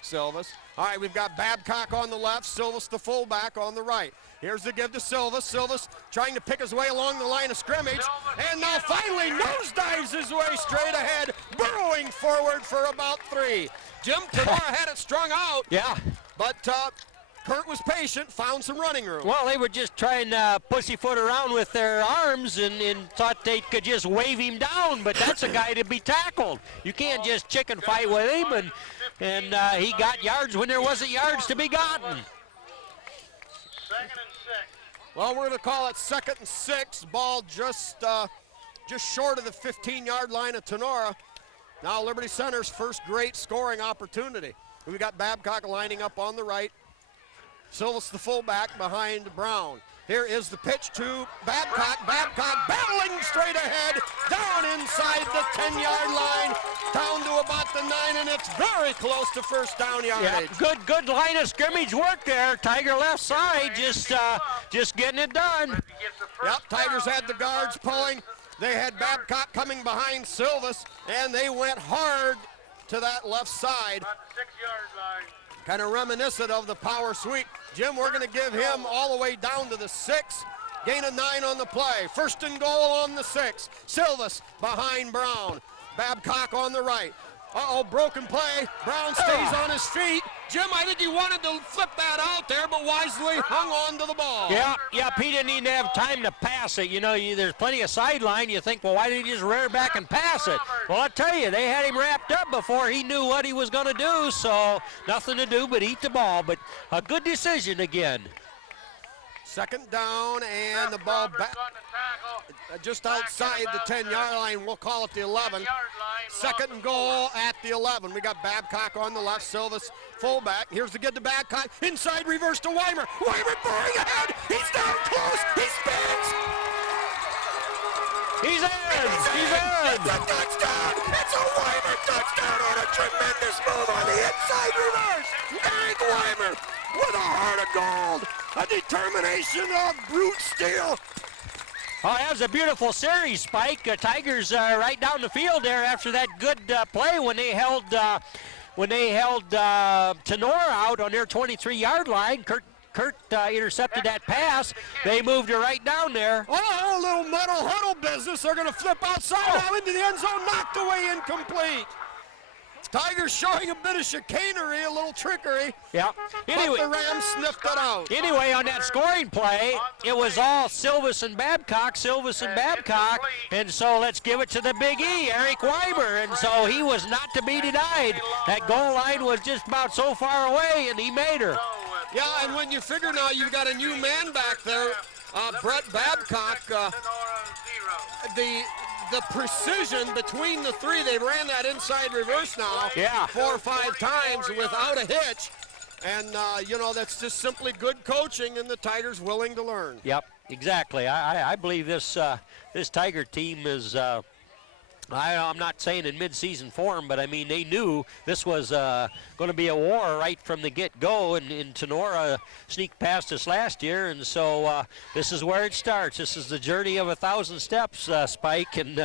Silvis. All right, we've got Babcock on the left, Silvis the fullback on the right. Here's the give to Silvis. Silvis trying to pick his way along the line of scrimmage, and now finally nosedives his way straight ahead, burrowing forward for about 3. Jim Tinora had it strung out. Yeah. But Kurt was patient, found some running room. Well, they were just trying to pussyfoot around with their arms and thought they could just wave him down, but that's a guy to be tackled. You can't just chicken fight with him, and he got yards when there wasn't yards to be gotten. 2nd and 6. Well, we're going to call it 2nd and 6. Ball just short of the 15-yard line of Tinora. Now Liberty Center's first great scoring opportunity. We got Babcock lining up on the right. Silvas the fullback behind Brown. Here is the pitch to Babcock. Babcock battling straight ahead, down inside the 10-yard line, down to about the 9, and it's very close to first down yardage. Yeah, good line of scrimmage work there. Tiger left side, just getting it done. Yep, Tigers had the guards pulling. They had Babcock coming behind Silvas, and they went hard to that left side. About the 6-yard line. Kind of reminiscent of the power sweep. Jim, we're going to give him all the way down to the 6. Gain of 9 on the play. First and goal on the 6. Silvas behind Brown. Babcock on the right. Uh-oh, broken play. Brown stays on his feet. Jim, I think he wanted to flip that out there, but wisely hung on to the ball. Yeah, he didn't even have time to pass it. You know, there's plenty of sideline. You think, well, why didn't he just rear back and pass it? Well, I tell you, they had him wrapped up before he knew what he was going to do, so nothing to do but eat the ball. But a good decision again. Second down, and the ball back just outside the 10-yard line. We'll call it the 11. Second and goal at the 11. We got Babcock on the left, Silvas fullback. Here's the get to Babcock. Inside reverse to Weimer. Weimer boring ahead. He's down close. He spins. He's in. He's in. It's a touchdown. It's a Weimer touchdown on a tremendous move on the inside reverse. Eric Weimer with a heart of gold. A determination of brute steel. Oh, that was a beautiful series, Spike. Tigers right down the field there after that good play when they held Tinora out on their 23-yard line. Kurt intercepted that pass. They moved it right down there. Oh, a little muddle huddle business. They're going to flip outside now into the end zone, knocked away, incomplete. Tigers showing a bit of chicanery, a little trickery. Yeah. Anyway, but the Rams sniffed it out. Anyway, on that scoring play, it was all Silvas and Babcock, and so let's give it to the Big E, Eric Weimer, and so he was not to be denied. That goal line was just about so far away, and he made her. Yeah, and when you figure now you've got a new man back there, Brett Babcock, the precision between the three, they ran that inside reverse now 4 or 5 times without a hitch. And, that's just simply good coaching, and the Tigers willing to learn. Yep, exactly. I believe this Tiger team is, I'm not saying in mid-season form, but I mean they knew this was going to be a war right from the get-go, and Tinora sneaked past us last year, and so this is where it starts. This is the journey of 1,000 steps, Spike, and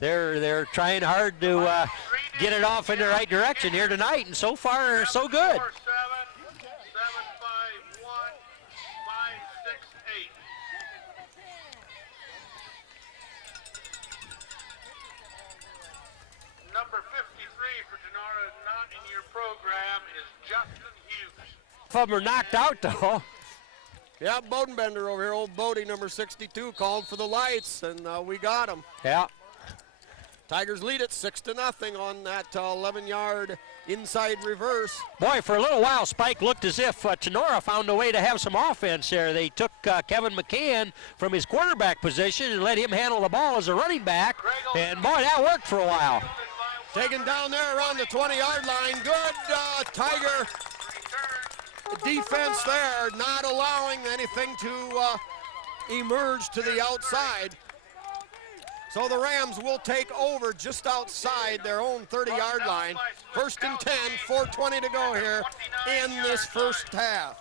they're trying hard to get it off in the right direction here tonight, and so far so good. 7-5-1-5-6-8. Number 53 for Tinora, not in your program, is Justin Hughes. Some of them are knocked out, though. Yeah, Bodenbender over here, old Bodie, number 62, called for the lights, and we got him. Yeah. Tigers lead it 6-0 on that 11-yard inside reverse. Boy, for a little while, Spike looked as if Tinora found a way to have some offense there. They took Kevin McCann from his quarterback position and let him handle the ball as a running back, and boy, that worked for a while. Taken down there around the 20-yard line. Good Tiger defense there, not allowing anything to emerge to the outside. So the Rams will take over just outside their own 30-yard line. First and 10, 4:20 to go here in this first half.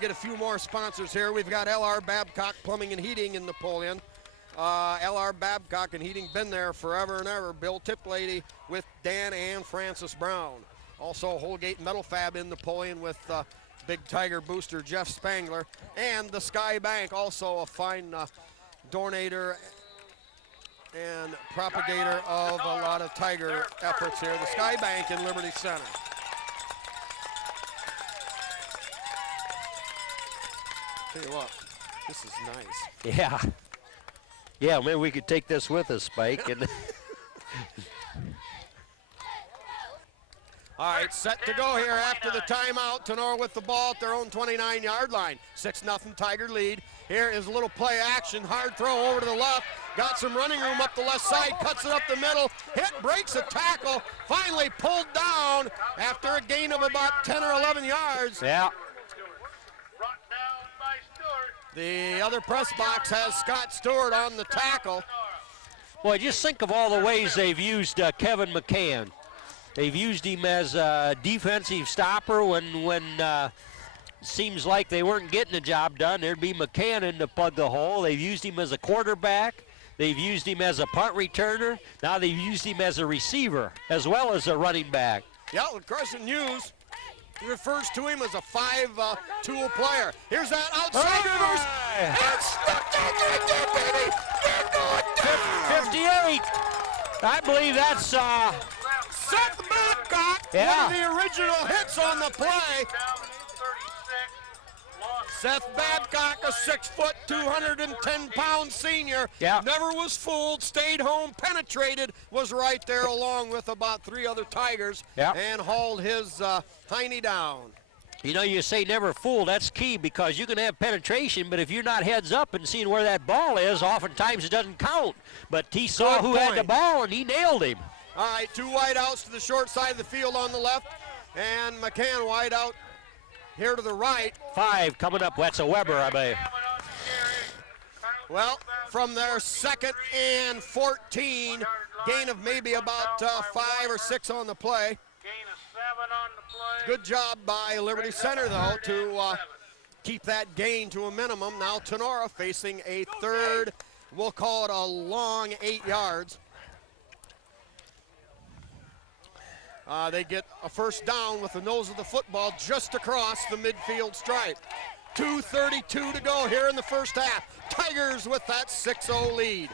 Get a few more sponsors here. We've got L.R. Babcock Plumbing and Heating in Napoleon. L.R. Babcock and Heating, been there forever and ever. Bill Tiplady with Dan and Francis Brown. Also Holgate Metal Fab in Napoleon with Big Tiger booster Jeff Spangler. And the Sky Bank, also a fine donator and propagator of a lot of Tiger efforts here. The Sky Bank in Liberty Center. Tell you what, this is nice. Yeah. Yeah, maybe we could take this with us, Spike. And all right, set to go here after the timeout. Tinora with the ball at their own 29-yard line. 6-0 Tiger lead. Here is a little play action, hard throw over to the left. Got some running room up the left side, cuts it up the middle, hit, breaks a tackle, finally pulled down after a gain of about 10 or 11 yards. Yeah. Brought down by Stewart. The other press box has Scott Stewart on the tackle. Boy, just think of all the ways they've used Kevin McCann. They've used him as a defensive stopper when seems like they weren't getting the job done. There'd be McCann in to plug the hole. They've used him as a quarterback. They've used him as a punt returner. Now they've used him as a receiver as well as a running back. Yeah, the Crescent News refers to him as a 5-tool player. Here's that outside reverse. And stuck out right there, baby. They're going 58. I believe that's Seth Babcock, Yeah. one of the original hits on the play. Down 36. Lost. Seth Babcock, a 6 foot, 210-pound senior. Yeah. Never was fooled, stayed home, penetrated, was right there along with about 3 other Tigers, Yeah. and hauled his Heine down. You know, you say never fool. That's key because you can have penetration, but if you're not heads up and seeing where that ball is, oftentimes it doesn't count. But he saw Good who had the point. ball, and he nailed him. All right, 2 wide outs to the short side of the field on the left, and McCann wide out here to the right. 5 coming up. That's a Weber, I believe. Well, from their 2nd and 14, gain of maybe about 5 or 6 on the play. Gain of 7 on the play. Good job by Liberty Center, though, to keep that gain to a minimum. Now Tinora facing a 3rd, we'll call it a long 8 yards. They get a first down with the nose of the football just across the midfield stripe. 2:32 to go here in the first half. Tigers with that 6-0 lead.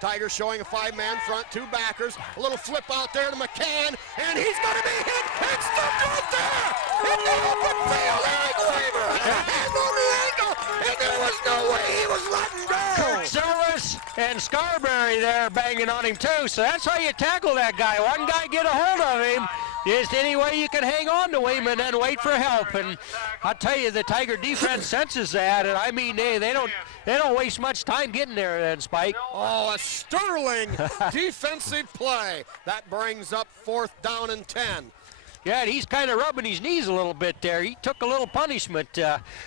Tigers showing a 5-man front, 2 backers. A little flip out there to McCann, and he's going to be hit and stuck right there in the open field. Eric Weaver had a hand on the ankle, and there was no way he was letting go. Silvers and Scarberry there banging on him too. So that's how you tackle that guy. One guy get a hold of him. Just any way you can hang on to him and then wait for help. And I'll tell you, the Tiger defense senses that, and I mean they don't waste much time getting there then, Spike. Oh, a sterling defensive play. That brings up 4th down and 10. Yeah, and he's kind of rubbing his knees a little bit there. He took a little punishment.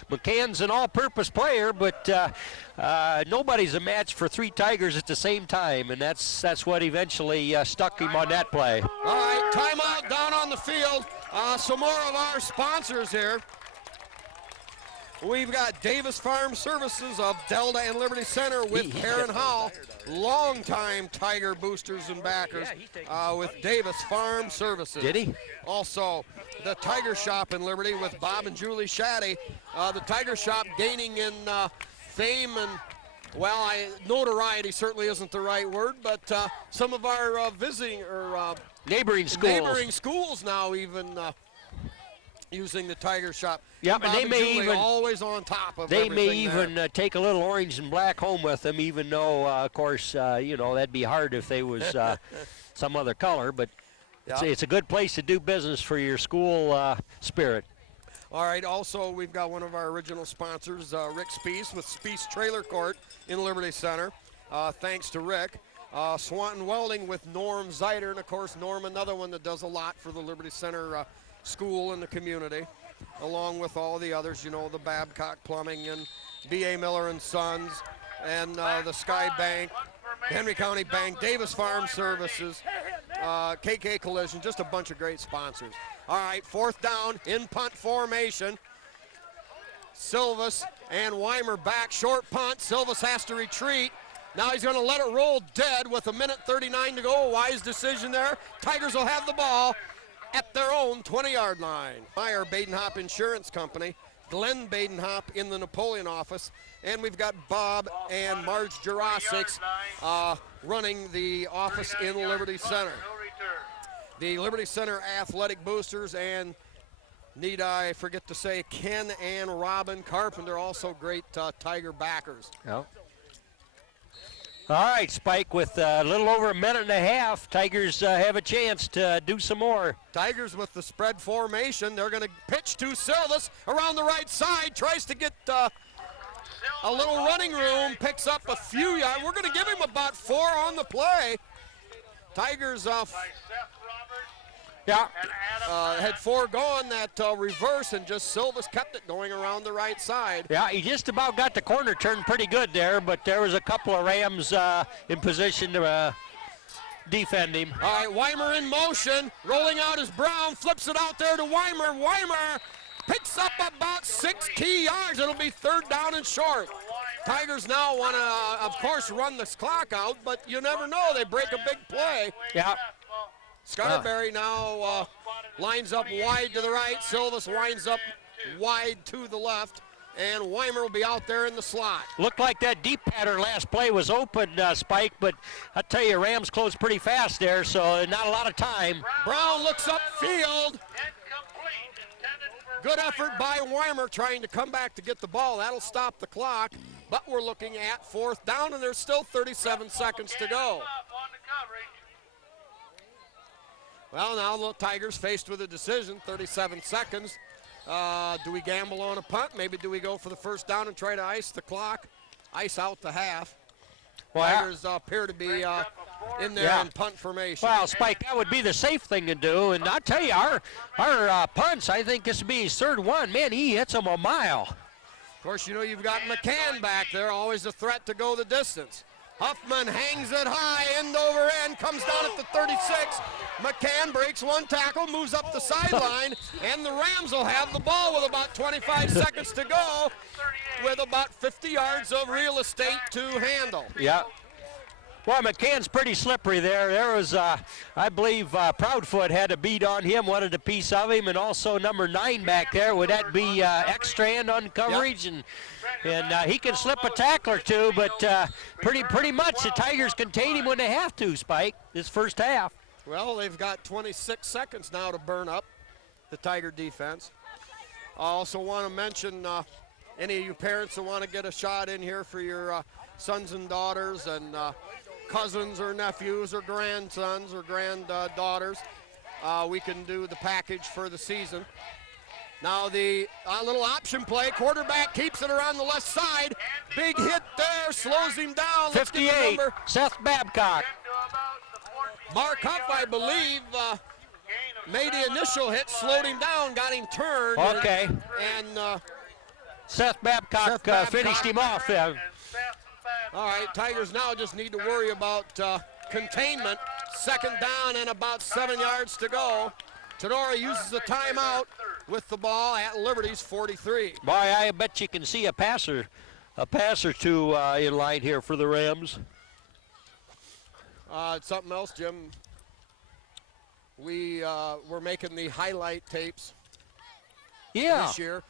McCann's an all-purpose player, but nobody's a match for 3 Tigers at the same time, and that's what eventually stuck him on that play. All right, timeout down on the field. Some more of our sponsors here. We've got Davis Farm Services of Delta and Liberty Center with Karen Howell, longtime Tiger boosters and backers with Davis Farm Services. Did he? Also, the Tiger Shop in Liberty with Bob and Julie Shaddy. The Tiger Shop gaining in fame and, well, notoriety certainly isn't the right word, but some of our visiting or Neighboring schools now even using the Tiger Shop. Yeah, Bob and they may Julie even always on top of They everything may even take a little orange and black home with them, even though, of course, you know, that'd be hard if they was some other color. But it's a good place to do business for your school spirit. All right, also we've got one of our original sponsors, Rick Spees with Spees Trailer Court in Liberty Center. Thanks to Rick. Swanton Welding with Norm Zeider, and of course Norm, another one that does a lot for the Liberty Center school and the community, along with all the others, you know, the Babcock Plumbing and B.A. Miller and Sons and the Sky Bank, Henry County Bank, Davis Farm Services, KK Collision, just a bunch of great sponsors. All right, 4th down in punt formation. Silvas and Weimer back, short punt. Silvas has to retreat. Now he's going to let it roll dead with 1:39 to go. Wise decision there. Tigers will have the ball at their own 20-yard line. Meyer Badenhop Insurance Company, Glenn Badenhop in the Napoleon office, and we've got Bob and Marge Jurasics running the office in Liberty Center. The Liberty Center Athletic Boosters, and need I forget to say Ken and Robin Carpenter, also great Tiger backers. Yep. All right, Spike, with a little over a minute and a half, Tigers have a chance to do some more. Tigers with the spread formation. They're going to pitch to Silvas around the right side. Tries to get a little running room, picks up a few yards. We're going to give him about 4 on the play. Tigers Yeah. had 4 going that reverse, and just Silvas kept it going around the right side. Yeah, he just about got the corner turned pretty good there, but there was a couple of Rams in position to defend him. All right, Weimer in motion, rolling out his Brown, flips it out there to Weimer. Weimer picks up about 6 key yards. It'll be 3rd down and short. Tigers now want to, of course, run this clock out, but you never know. They break a big play. Yeah. Scarberry now lines up wide to the right. Silvas winds up wide to the left. And Weimer will be out there in the slot. Looked like that deep pattern last play was open, Spike, but I tell you, Rams closed pretty fast there, so not a lot of time. Brown looks upfield. Good effort by Weimer trying to come back to get the ball. That'll stop the clock, but we're looking at 4th down, and there's still 37 seconds to go. Well, now the Tigers faced with a decision, 37 seconds. Do we gamble on a punt? Maybe do we go for the 1st down and try to ice the clock, ice out the half? Well, Tigers appear to be in there in punt formation. Well, Spike, that would be the safe thing to do. And I'll tell you, our punts, I think this would be his 3rd one. Man, he hits them a mile. Of course, you know you've got McCann back there, always a threat to go the distance. Huffman hangs it high, end over end, comes down at the 36. McCann breaks 1 tackle, moves up the sideline, and the Rams will have the ball with about 25 seconds to go, with about 50 yards of real estate to handle. Yeah. Well, McCann's pretty slippery there. There was, I believe, Proudfoot had a beat on him, wanted a piece of him, and also number 9 back there. Would that be X-Strand on coverage? Yep. And he can slip a tackle or two, but pretty much the Tigers contain him when they have to, Spike, this first half. Well, they've got 26 seconds now to burn up the Tiger defense. I also want to mention any of you parents that want to get a shot in here for your sons and daughters and cousins or nephews or grandsons or granddaughters. We can do the package for the season. Now the little option play, quarterback keeps it around the left side. Big hit there, slows him down. 58, Seth Babcock. Mark Huff, I believe, made the initial hit, slowed him down, got him turned. Okay. And Seth Babcock finished him off. All right, Tigers now just need to worry about containment. 2nd down and about 7 yards to go. Tinora uses the timeout with the ball at Liberty's 43. Boy, I bet you can see a pass or two in line here for the Rams. Something else, Jim. We're making the highlight tapes this year,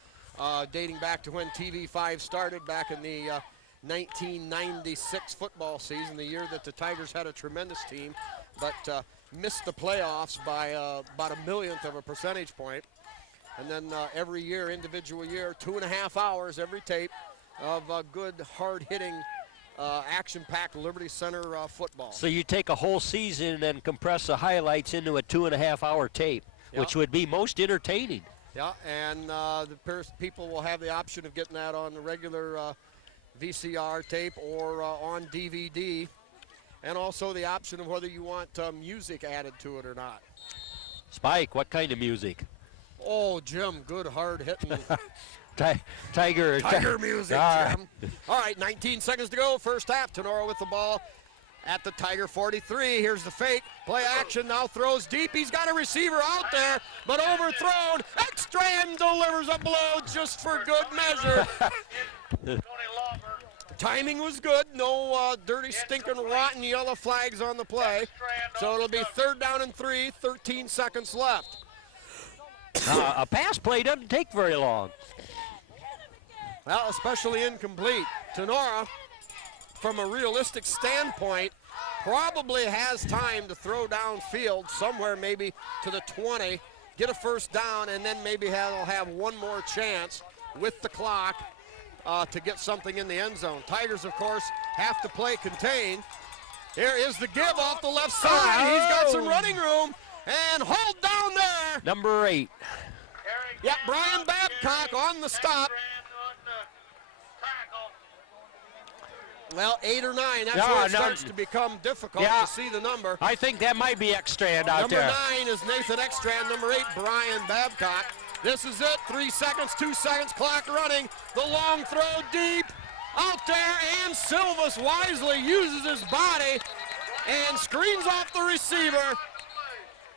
dating back to when TV5 started back in the 1996 football season, the year that the Tigers had a tremendous team, but missed the playoffs by about 1/millionth of a percentage point. And then every year, individual year, 2.5 hours every tape of good, hard-hitting, action-packed Liberty Center football. So you take a whole season and compress the highlights into a 2.5-hour tape, which would be most entertaining. Yeah, and the people will have the option of getting that on the regular VCR tape or on DVD, and also the option of whether you want music added to it or not. Spike, what kind of music? Oh, Jim, good hard-hitting Tiger music, Jim. All right, 19 seconds to go, first half. Tinora with the ball at the Tiger 43. Here's the fake. Play action, now throws deep. He's got a receiver out there, but overthrown. X-Strand delivers a blow just for good measure. Timing was good. No dirty, stinking, rotten yellow flags on the play. So it'll be 3rd down and 3, 13 seconds left. A pass play doesn't take very long. Well, especially incomplete. Tinora, from a realistic standpoint, probably has time to throw downfield somewhere maybe to the 20, get a 1st down, and then maybe he'll have one more chance with the clock to get something in the end zone. Tigers, of course, have to play contain. Here is the give off the left side. He's got some running room, and hold down there. Number 8. Yeah, Brian Babcock on the stop. Well, 8 or 9. That's Yeah, where it starts to become difficult to see the number. I think that might be Ekstrand out Number there. 9 is Nathan Ekstrand. Number 8, Brian Babcock. This is it. 3 seconds, 2 seconds, clock running. The long throw deep out there, and Silvas wisely uses his body and screens off the receiver.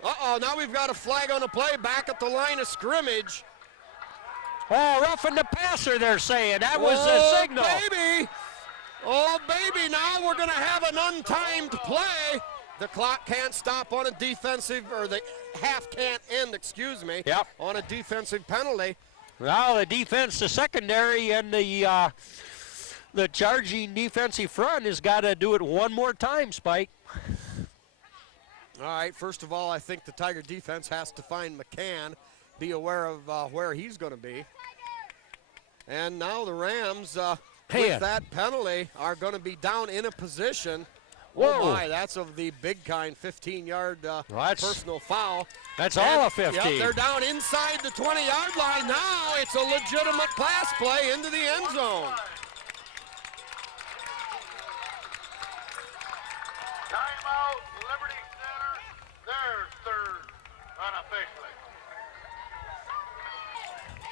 Uh-oh, now we've got a flag on the play back at the line of scrimmage. Oh, roughing the passer, they're saying. That was a signal. Baby. Oh, baby, now we're going to have an untimed play. The clock can't stop on a defensive, or the half can't end, excuse me, on a defensive penalty. Well, the defense, the secondary, and the charging defensive front has got to do it one more time, Spike. All right, first of all, I think the Tiger defense has to find McCann, be aware of where he's going to be. And now the Rams, with that penalty, are going to be down in a position. Whoa. Oh my, that's of the big kind, 15-yard personal foul. That's all a 15. Yep, they're down inside the 20-yard line. Now it's a legitimate pass play into the end zone. Timeout, Liberty Center. There's third unofficially.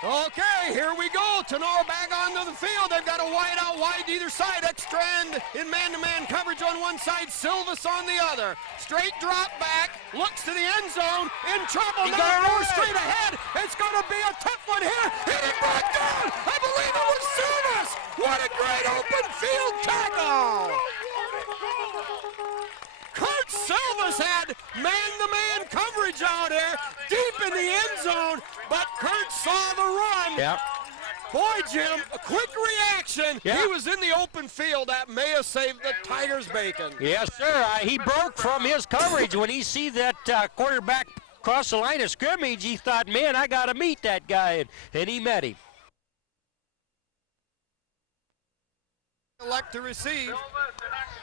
Okay, here we go. Tinora back onto the field. They've got a wide out wide to either side. Ekstrand in man-to-man coverage on one side, Silvas on the other. Straight drop back, looks to the end zone, in trouble, now goes straight ahead. It's going to be a tough one here. Hit it back down. I believe it was Silvas. What a great open field tackle. Kurt Silvas had man-to-man coverage out here, deep in the end zone, but Kurt saw the run. Yep. Boy, Jim, a quick reaction. Yeah. He was in the open field. That may have saved the Tigers' bacon. Yes, sir. He broke from his coverage when he see that quarterback cross the line of scrimmage. He thought, man, I got to meet that guy, and he met him. Elect to receive.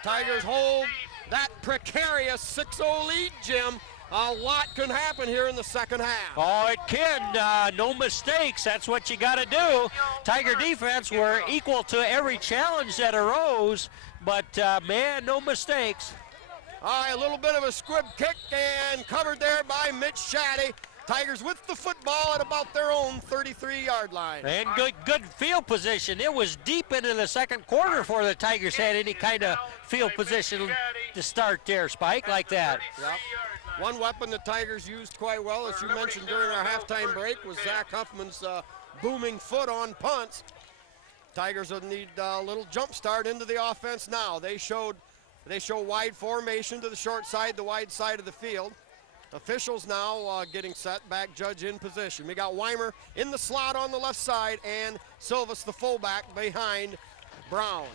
Tigers hold that precarious 6-0 lead, Jim. A lot can happen here in the second half. Oh, it can. No mistakes. That's what you got to do. Tiger defense were equal to every challenge that arose, but, man, no mistakes. All right, a little bit of a squib kick and covered there by Mitch Shaddy. Tigers with the football at about their own 33-yard line. And good field position. It was deep into the second quarter before the Tigers had any kind of field position to start there, Spike, like that. Yep. One weapon the Tigers used quite well, as you mentioned during our halftime break, was Zach Huffman's booming foot on punts. Tigers will need a little jump start into the offense now. They show wide formation to the short side, the wide side of the field. Officials now getting set, back judge in position. We got Weimer in the slot on the left side and Silvas, the fullback, behind Brown.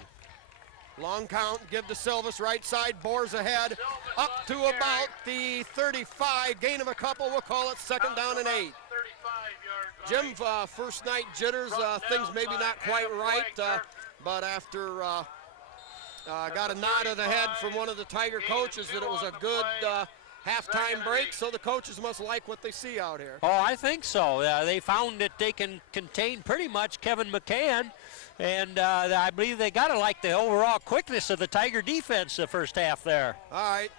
Long count, give to Silvas, right side, bores ahead, up to about the 35, gain of a couple, we'll call it second down and 8. Jim, first night jitters, things maybe not quite right, but after got a nod of the head from one of the Tiger coaches that it was a good halftime break, so the coaches must like what they see out here. Oh, I think so. They found that they can contain pretty much Kevin McCann, and I believe they got to like the overall quickness of the Tiger defense the first half there. All right,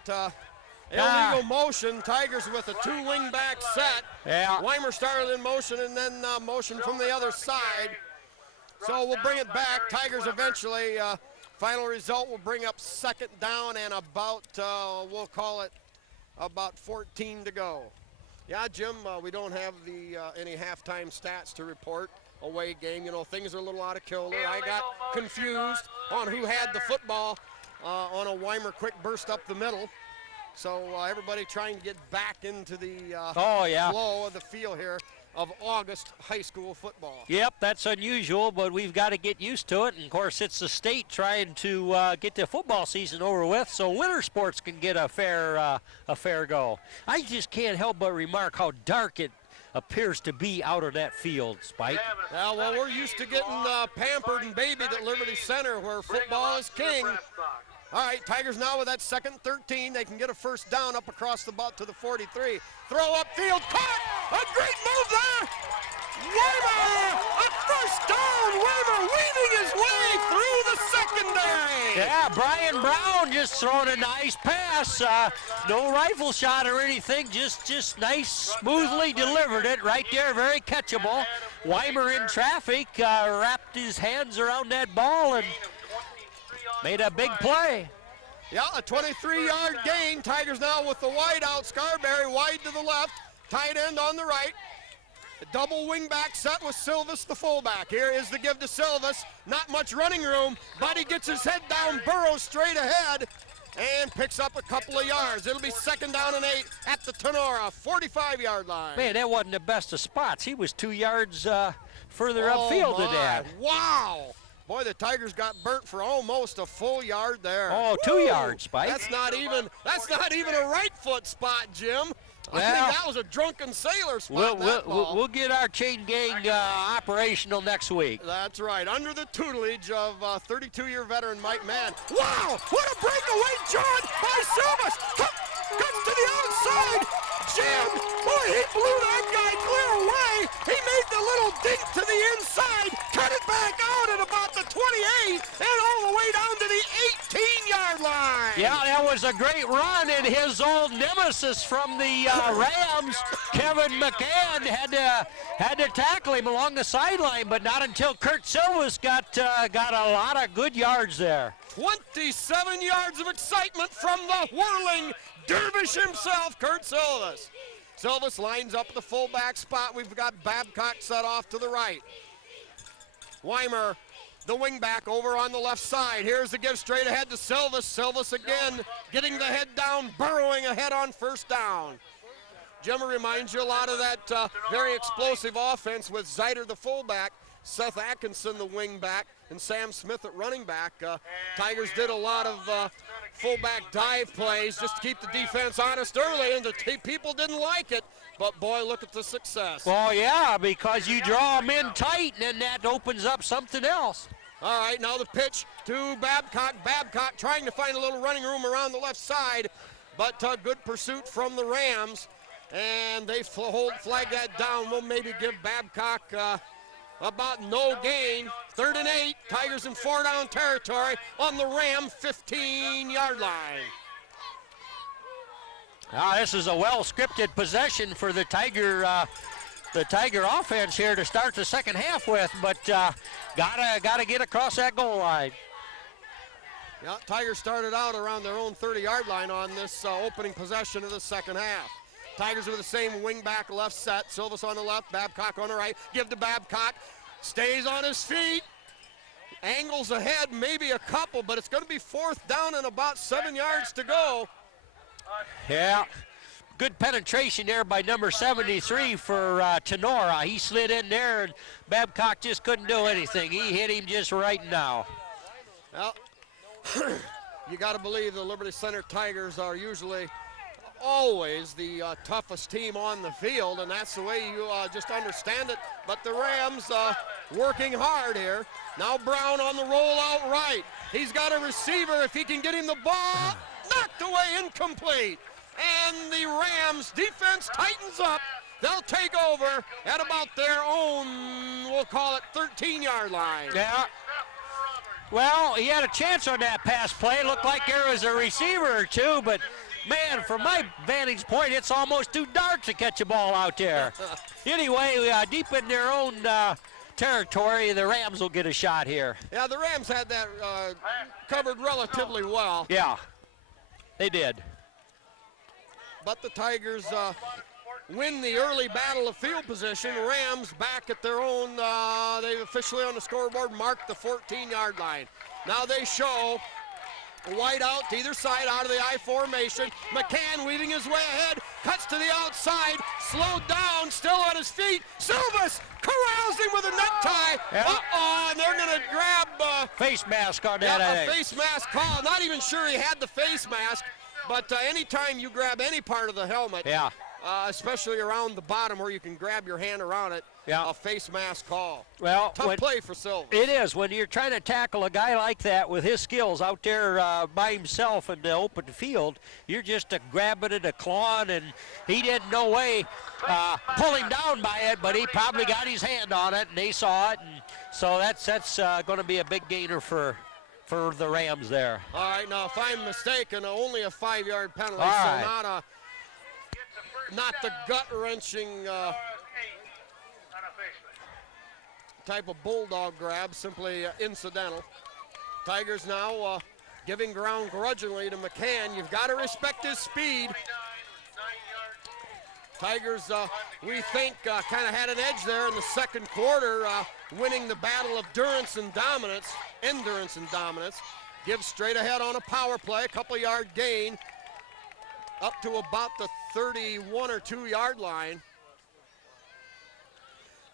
illegal motion. Tigers with a two-wing back set. Yeah. Weimer started in motion and then motion from the other side. So we'll bring it back. Tigers eventually, final result will bring up second down and about, we'll call it, about 14 to go. Yeah, Jim, we don't have any halftime stats to report. Away game, you know, things are a little out of kilter. I got confused on who had the football on a Weimer quick burst up the middle. So everybody trying to get back into the flow of the feel here of August high school football. Yep, that's unusual, but we've got to get used to it. And, of course, it's the state trying to get the football season over with so winter sports can get a fair go. I just can't help but remark how dark it appears to be out of that field, Spike. Yeah, well, we're used to getting pampered and babied at Liberty Center where football is king. All right, Tigers now with that second 13. They can get a first down up across the butt to the 43. Throw upfield, caught! A great move there! Weimer! A first down! Weimer weaving his way through the secondary! Yeah, Brian Brown just throwing a nice pass. No rifle shot or anything, just nice, smoothly delivered it right there, very catchable. Weimer in traffic, wrapped his hands around that ball and made a big play. Yeah, a 23-yard gain. Tigers now with the wide out. Scarberry wide to the left. Tight end on the right. A double wingback set with Silvas, the fullback. Here is the give to Silvas. Not much running room, but he gets his head down, burrows straight ahead, and picks up a couple of yards. It'll be second down and 8 at the Tinora 45-yard line. Man, that wasn't the best of spots. He was 2 yards further upfield than that. Wow. Boy, the Tigers got burnt for almost a full yard there. Oh, 2 yards, Spike. That's not even a right foot spot, Jim. I Well, think that was a drunken sailor spot. We'll get our chain gang operational next week. That's right, under the tutelage of 32-year veteran Mike Mann. Wow, what a breakaway, John, by Silvas. Cuts to the outside. Jim, boy, he blew that guy clear away. He made the little dink to the inside, cut it back out at about the 28, and all the way down to the 18-yard line. Yeah, that was a great run, and his old nemesis from the Rams, Kevin McCann, had to tackle him along the sideline, but not until Kurt Silvas got a lot of good yards there. 27 yards of excitement from the whirling dervish himself, Kurt Silvas. Silvas lines up the fullback spot. We've got Babcock set off to the right. Weimer, the wingback, over on the left side. Here's the give straight ahead to Silvas. Silvas again getting the head down, burrowing ahead on first down. Jim reminds you a lot of that very explosive offense with Zeiter, the fullback, Seth Atkinson, the wingback, and Sam Smith at running back. Tigers did a lot of fullback dive plays just to keep the defense honest early, and the people didn't like it. But, boy, look at the success. Well, yeah, because you draw them in tight, and then that opens up something else. All right, now the pitch to Babcock. Babcock trying to find a little running room around the left side, but good pursuit from the Rams. And they flag that down. We'll maybe give Babcock about no gain. 3rd and 8, Tigers in 4-down territory on the Ram 15-yard line. This is a well-scripted possession for the Tiger offense here to start the second half with, but gotta get across that goal line. Yeah, Tigers started out around their own 30-yard line on this opening possession of the second half. Tigers with the same wing-back left set. Silvas on the left, Babcock on the right. Give to Babcock. Stays on his feet. Angles ahead, maybe a couple, but it's going to be 4th down and about 7 yards to go. Yeah, good penetration there by number 73 for Tinora. He slid in there, and Babcock just couldn't do anything. He hit him just right now. Well, you got to believe the Liberty Center Tigers are usually always the toughest team on the field, and that's the way you just understand it. But the Rams working hard here. Now Brown on the roll out right. He's got a receiver. If he can get him the ball, knocked away, incomplete. And the Rams defense tightens up. They'll take over at about their own, we'll call it 13-yard line. Yeah. Well, he had a chance on that pass play. It looked like there was a receiver or two, but man, from my vantage point, it's almost too dark to catch a ball out there. Anyway, deep in their own territory, the Rams will get a shot here. Yeah, the Rams had that covered relatively well. Yeah, they did. But the Tigers win the early battle of field position. Rams back at their own, they officially on the scoreboard marked the 14-yard line. Now they show wide out to either side out of the I formation. McCann weaving his way ahead, cuts to the outside, slowed down, still on his feet. Silvas corrals him with a necktie. Yeah. And they're going to grab face mask on that. a face mask call. Not even sure he had the face mask, but anytime you grab any part of the helmet, yeah, especially around the bottom where you can grab your hand around it. Yeah. A face mask call. Well, Tough play for Silva. It is. When you're trying to tackle a guy like that with his skills out there by himself in the open field, you're just grabbing it, clawing, and he didn't no way pull him down by it, but he probably got his hand on it, and they saw it, and so that's going to be a big gainer for the Rams there. All right, now if I'm mistaken, only a 5-yard penalty, All so right. not the gut-wrenching type of bulldog grab, simply incidental. Tigers now giving ground grudgingly to McCann. You've got to respect his speed. Tigers, we think, kind of had an edge there in the second quarter, winning the battle of endurance and dominance. Gives straight ahead on a power play, a couple-yard gain, up to about the 31 or 2-yard line.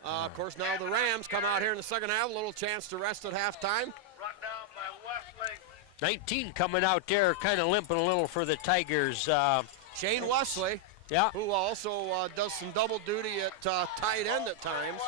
Of course, now the Rams come out here in the second half, a little chance to rest at halftime. 19 coming out there, kind of limping a little for the Tigers. Shane Wesley, yeah, who also does some double duty at tight end at times.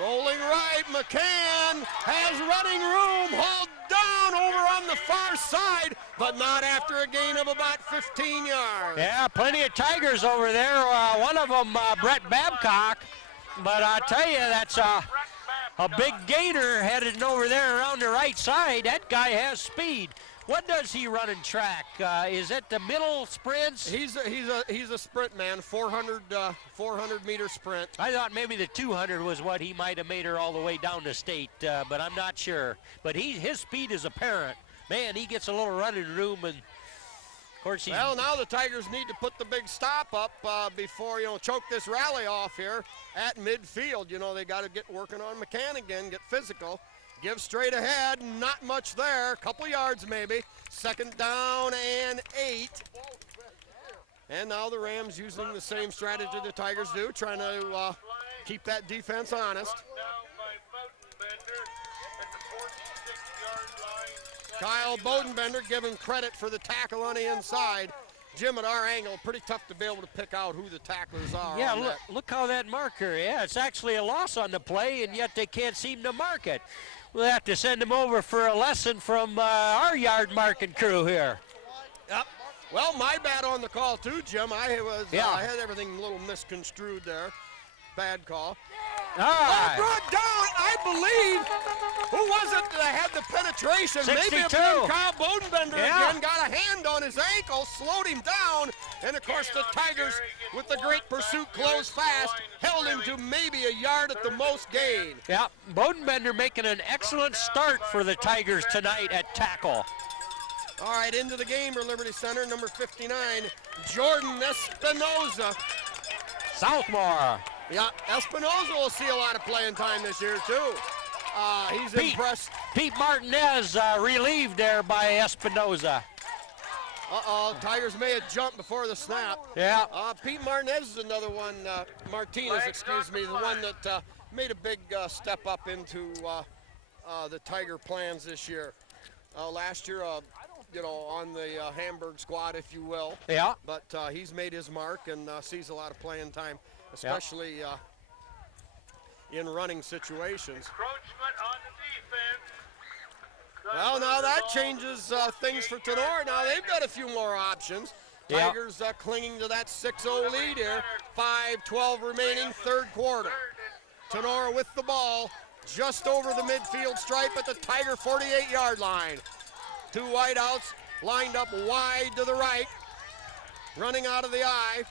Rolling right, McCann has running room, hauled down over on the far side, but not after a gain of about 15 yards. Yeah, plenty of Tigers over there. One of them, Brett Babcock, but I tell you, that's a big gainer headed over there around the right side. That guy has speed. What does he run in track? Is it the middle sprints? He's a sprint man, 400 meter sprint. I thought maybe the 200 was what he might have made her all the way down to state, but I'm not sure. But his speed is apparent. Man, he gets a little running room, and of course he's... Well, now the Tigers need to put the big stop up before, choke this rally off here at midfield. They got to get working on McCann again, get physical. Give straight ahead, not much there, couple yards maybe. Second down and 8. And now the Rams using the same strategy the Tigers do, trying to keep that defense honest. Kyle Bodenbender giving credit for the tackle on the inside. Jim, at our angle, pretty tough to be able to pick out who the tacklers are. Yeah, look how that marker, it's actually a loss on the play, and yet they can't seem to mark it. We'll have to send them over for a lesson from our yard marking crew here. Yep. Well, my bad on the call too, Jim. I had everything a little misconstrued there. Bad call. All right. Brought down, I believe. Who was it that had the penetration? 62. Maybe a Kyle Bodenbender again got a hand on his ankle, slowed him down, and of course the Tigers, with the great pursuit, closed fast, held him to maybe a yard at the most gain. Yeah, Bodenbender making an excellent start for the Tigers tonight at tackle. All right, into the game for Liberty Center, number 59, Jordan Espinoza. Southmore. Yeah, Espinoza will see a lot of playing time this year, too. He's impressed. Pete Martinez relieved there by Espinoza. Uh-oh, Tigers may have jumped before the snap. Yeah. Pete Martinez is another one, Martinez, excuse me, the one that made a big step up into the Tiger plans this year. Last year, on the Hamburg squad, if you will. Yeah. But he's made his mark and sees a lot of playing time, especially in running situations. Well, now that changes things for Tinora. Now they've got a few more options. Tigers clinging to that 6-0 lead here. 5:12 remaining, third quarter. Tinora with the ball, just over the midfield stripe at the Tiger 48-yard line. Two wideouts lined up wide to the right. Running out of the eye.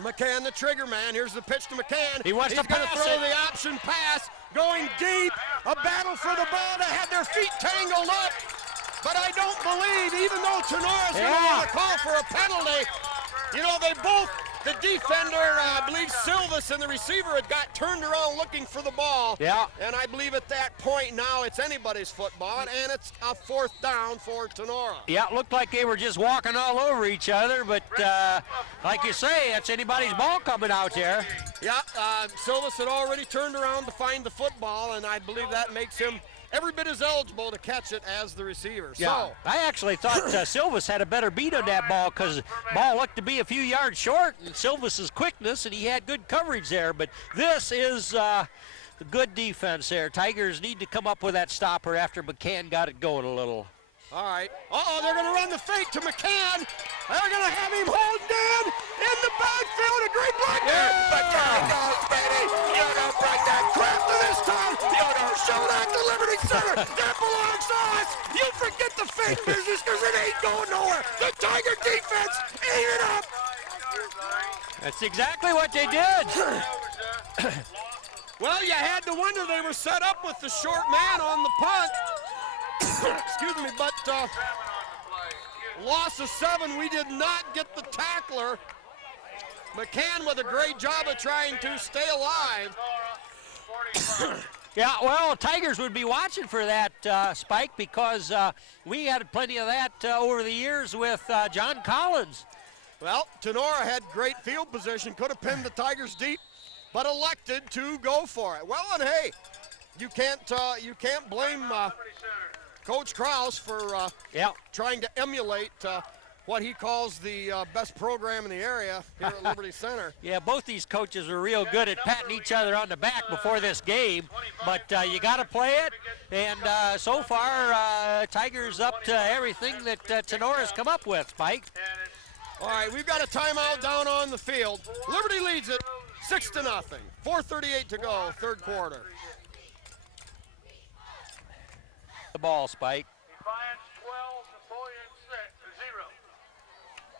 McCann, the trigger man. Here's the pitch to McCann. He's going to throw the option pass. Going deep. A battle for the ball. They had their feet tangled up. But I don't believe, even though Tenora's going to want to call for a penalty, they both The defender, I believe Silvas, and the receiver had got turned around looking for the ball. Yeah. And I believe at that point now it's anybody's football, and it's a 4th down for Tinora. Yeah, it looked like they were just walking all over each other, but like you say, it's anybody's ball coming out there. Yeah, Silvas had already turned around to find the football, and I believe that makes him every bit as eligible to catch it as the receiver. Yeah, So, I actually thought Silvas had a better beat on that ball because the ball looked to be a few yards short and Silvas's quickness, and he had good coverage there. But this is good defense there. Tigers need to come up with that stopper after McCann got it going a little. all right. Uh-oh, they're going to run the fake to McCann. They're going to have him holding down in the backfield. A great block there. But there he goes, baby. You don't break that crap to this time. You don't show that to Liberty Center. That belongs to us. You forget the fake business because it ain't going nowhere. The Tiger defense ate it up. That's exactly what they did. Well, you had to wonder they were set up with the short man on the punt. Excuse me, but loss of 7. We did not get the tackler. McCann with a great job of trying to stay alive. Yeah, well, Tigers would be watching for that, Spike, because we had plenty of that over the years with John Collins. Well, Tinora had great field position, could have pinned the Tigers deep, but elected to go for it. Well, and hey, you can't blame Coach Krause for trying to emulate what he calls the best program in the area here at Liberty Center. Yeah, both these coaches are real good at patting each other on the back before this game, but you got to play it, and so far, Tigers up to everything that Tenora's come up with, Spike. All right, we've got a timeout down on the field. Liberty leads it 6-0. 4:38 to go, 3rd quarter. The ball, Spike. Defiance 12, Napoleon 0.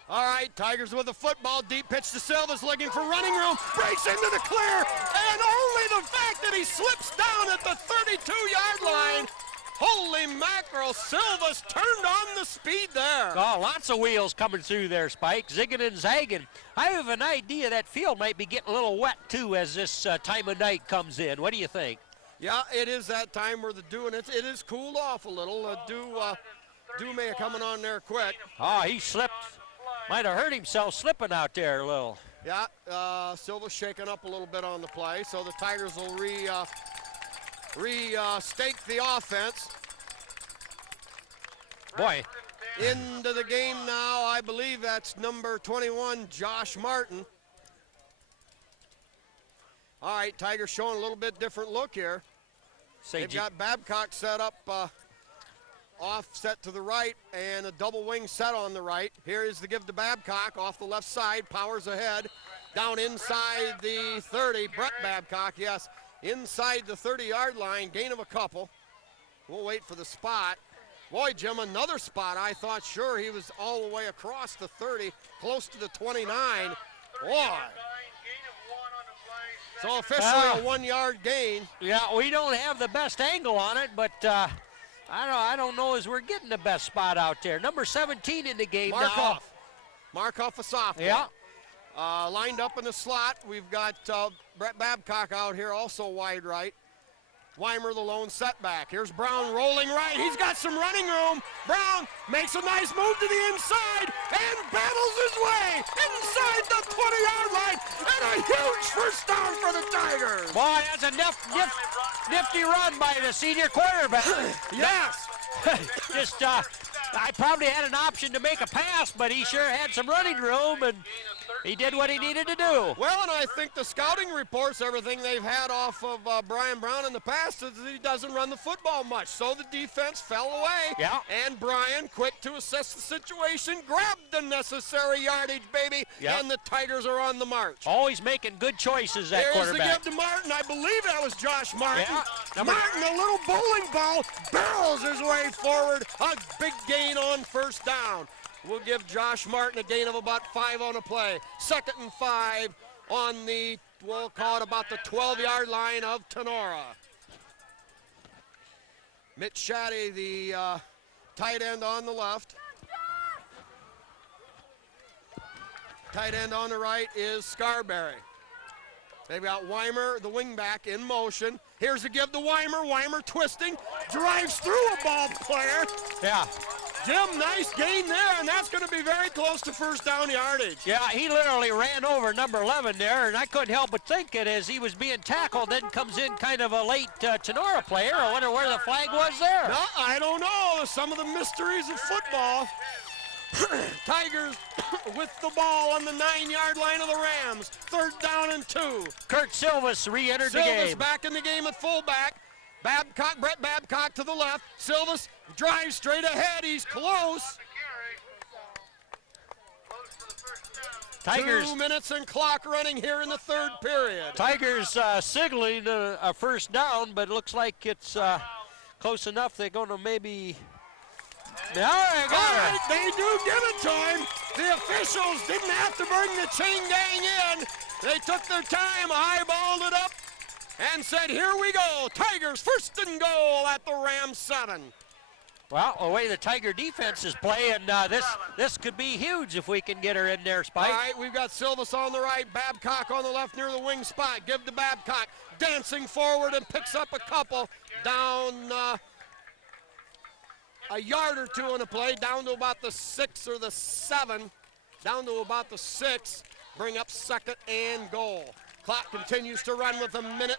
All right, Tigers with the football, deep pitch to Silvas, looking for running room, breaks into the clear, and only the fact that he slips down at the 32-yard line. Holy mackerel, Silvas turned on the speed there. Oh, lots of wheels coming through there, Spike, zigging and zagging. I have an idea that field might be getting a little wet, too, as this time of night comes in. What do you think? Yeah, it is that time where the dew, and it is cooled off a little. Dew may have coming on there quick. Oh, he slipped. Might have hurt himself slipping out there a little. Yeah, Silva's shaking up a little bit on the play, so the Tigers will stake the offense. Boy. Into the game now, I believe that's number 21, Josh Martin. All right, Tigers showing a little bit different look here. They've got Babcock set up offset to the right and a double wing set on the right. Here is the give to Babcock off the left side, powers ahead. Down inside the 30, Brett Babcock, yes. Inside the 30-yard line, gain of a couple. We'll wait for the spot. Boy, Jim, another spot. I thought sure he was all the way across the 30, close to the 29. Boy. So officially a 1-yard gain. Yeah, we don't have the best angle on it, but I don't know as we're getting the best spot out there. Number 17 in the game now. Markov, a sophomore. Yeah. Lined up in the slot, we've got Brett Babcock out here, also wide right. Weimer, the lone setback. Here's Brown rolling right. He's got some running room. Brown makes a nice move to the inside and battles his way inside the 20-yard line. And a huge first down for the Tigers. Boy, that's a nifty run by the senior quarterback. Yes. Just, I probably had an option to make a pass, but he sure had some running room, and he did what he needed to do. Well, and I think the scouting reports, everything they've had off of Brian Brown in the past, is that he doesn't run the football much. So the defense fell away. Yeah. And Brian, quick to assess the situation, grabbed the necessary yardage, baby. Yep. And the Tigers are on the march. Always making good choices, that Here's quarterback. the give to Martin. I believe that was Josh Martin. Yeah. Martin, a little bowling ball, barrels his way forward. A big gain on first down. We'll give Josh Martin a gain of about 5 on a play. 2nd and 5 on the, we'll call it about the 12-yard line of Tinora. Mitch Shaddy, the tight end on the left. Tight end on the right is Scarberry. They've got Weimer, the wingback, in motion. Here's a give to Weimer. Weimer twisting, drives through a ball player. Yeah. Jim, nice gain there, and that's going to be very close to first down yardage. Yeah, he literally ran over number 11 there, and I couldn't help but think it as he was being tackled. Then comes in kind of a late Tinora player. I wonder where the flag was there. No, I don't know. Some of the mysteries of football. Tigers with the ball on the 9-yard line of the Rams. 3rd down and 2. Kurt Silvas re-entered the game. Silvas back in the game at fullback. Brett Babcock to the left. Silvas drives straight ahead. He's close. Tigers. 2 minutes and clock running here in the 3rd period. Tigers signaling a first down, but it looks like it's close enough. They're going to maybe. Now they got it. They do give it to him. The officials didn't have to bring the chain gang in. They took their time, eyeballed it up, and said, here we go. Tigers 1st and goal at the Rams 7. Well, the way the Tiger defense is playing, this could be huge if we can get her in there, Spike. All right, we've got Silvas on the right, Babcock on the left near the wing spot. Give to Babcock, dancing forward and picks up a couple down a yard or two on the play, down to about the 6 or the 7, down to about the 6. Bring up 2nd and goal. Clock continues to run with 1.5 minutes.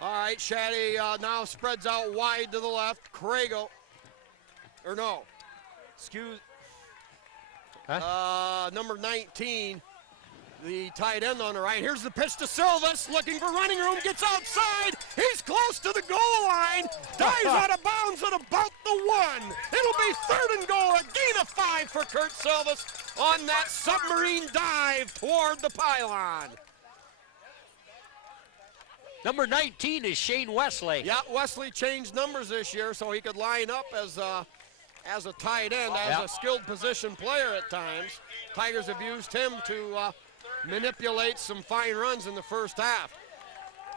All right, Shaddy now spreads out wide to the left. Crago, or no, excuse, number 19, the tight end on the right. Here's the pitch to Silvas, looking for running room, gets outside. He's close to the goal line, dives out of bounds at about the 1. It'll be 3rd and goal, a gain of 5 for Kurt Silvas on that submarine dive toward the pylon. Number 19 is Shane Wesley. Yeah, Wesley changed numbers this year so he could line up as a tight end, as a skilled position player at times. Tigers have used him to manipulate some fine runs in the first half.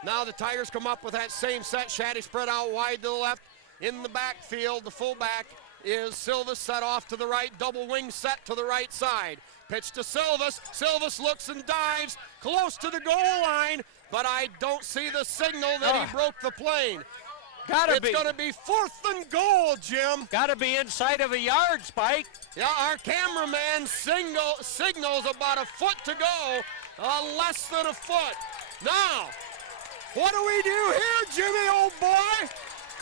Now the Tigers come up with that same set. Shaddy spread out wide to the left. In the backfield, the fullback is Silvas, set off to the right, double wing set to the right side. Pitch to Silvas. Silvas looks and dives close to the goal line, but I don't see the signal that he broke the plane. It's going to be 4th and goal, Jim. Got to be inside of a yard, Spike. Yeah, our cameraman signals about a foot to go, less than a foot. Now, what do we do here, Jimmy, old boy?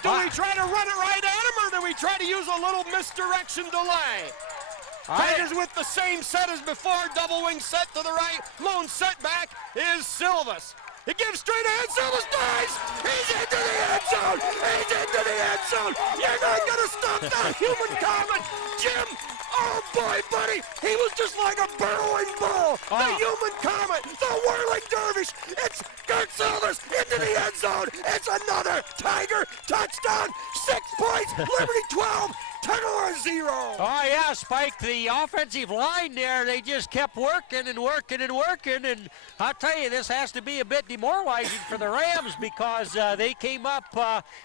Do we try to run it right at him, or do we try to use a little misdirection delay? Tigers with the same set as before, double wing set to the right, lone setback is Silvas. He gives straight ahead, Silvas dives! He's into the end zone! He's into the end zone! You're not gonna stop that human comet! Jim, oh boy, buddy, he was just like a burrowing bull! The human comet, the whirling dervish, it's Kurt Silvas into the end zone! It's another Tiger touchdown! 6 points, Liberty 12, Tinora 0! Oh yeah, Spike, the offensive line there, they just kept working and working and working, and I'll tell you, this has to be a bit demoralizing for the Rams because they came up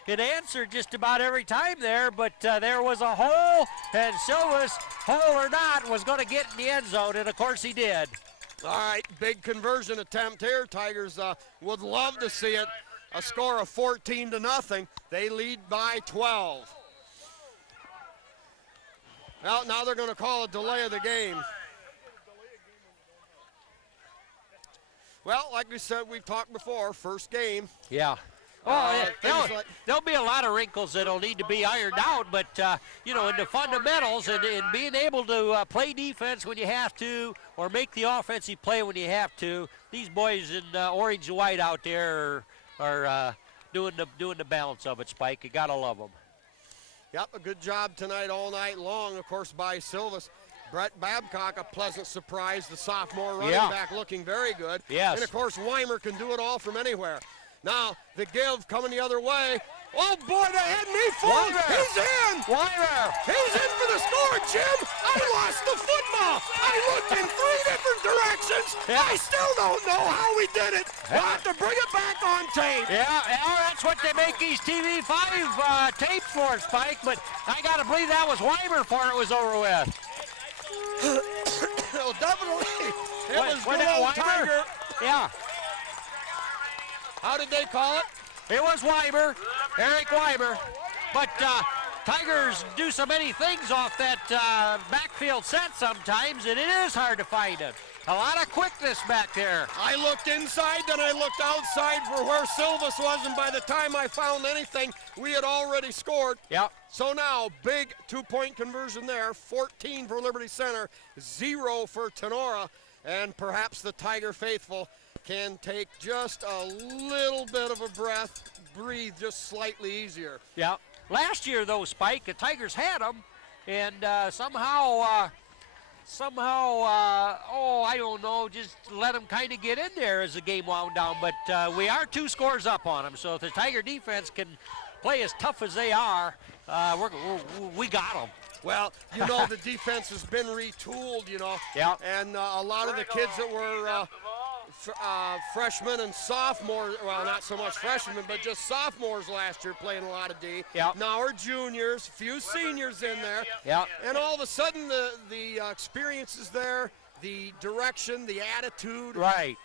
and answered just about every time there, but there was a hole, and Silvas, hole or not, was going to get in the end zone, and of course he did. All right, big conversion attempt here. Tigers would love to see it. A score of 14-0. They lead by 12. Well, now they're going to call a delay of the game. Well, like we said, we've talked before, first game. Yeah. There'll be a lot of wrinkles that'll need to be ironed out, but, in the fundamentals and being able to play defense when you have to or make the offensive play when you have to, these boys in orange and white out there are doing the balance of it, Spike. You got to love them. Yep, a good job tonight all night long, of course, by Silvas. Brett Babcock, a pleasant surprise, the sophomore running back, looking very good. Yes. And, of course, Weimer can do it all from anywhere. Now, the give coming the other way. Oh boy, they had me fooled. Weimer. He's in. Weimer. He's in for the score, Jim. I lost the football. I looked in 3 different directions. Yeah. I still don't know how we did it. We'll have to bring it back on tape. Yeah, that's what they make these TV5 tapes for, Spike, but I got to believe that was Weimer before it was over with. Well, definitely. It was What, good old Weimer? Tiger. Yeah, How did they call it? it was Weimer, Eric Weimer. But Tigers do so many things off that backfield set sometimes, and it is hard to find it. A lot of quickness back there. I looked inside, then I looked outside for where Silvas was, and by the time I found anything, we had already scored. Yep. So now, big 2-point conversion there, 14 for Liberty Center, 0 for Tinora, and perhaps the Tiger faithful can take just a little bit of a breath, breathe just slightly easier. Yeah. Last year, though, Spike, the Tigers had them, and somehow, I don't know, just let them kind of get in there as the game wound down. But we are 2 scores up on them, so if the Tiger defense can play as tough as they are, we got them. Well, you know, the defense has been retooled, you know. Yeah. And a lot of the kids that were freshmen and sophomores, well, not so much freshmen, but just sophomores last year playing a lot of D. Yeah. Now are juniors, a few seniors in there. Yeah. And all of a sudden the experience is there, the direction, the attitude. Right.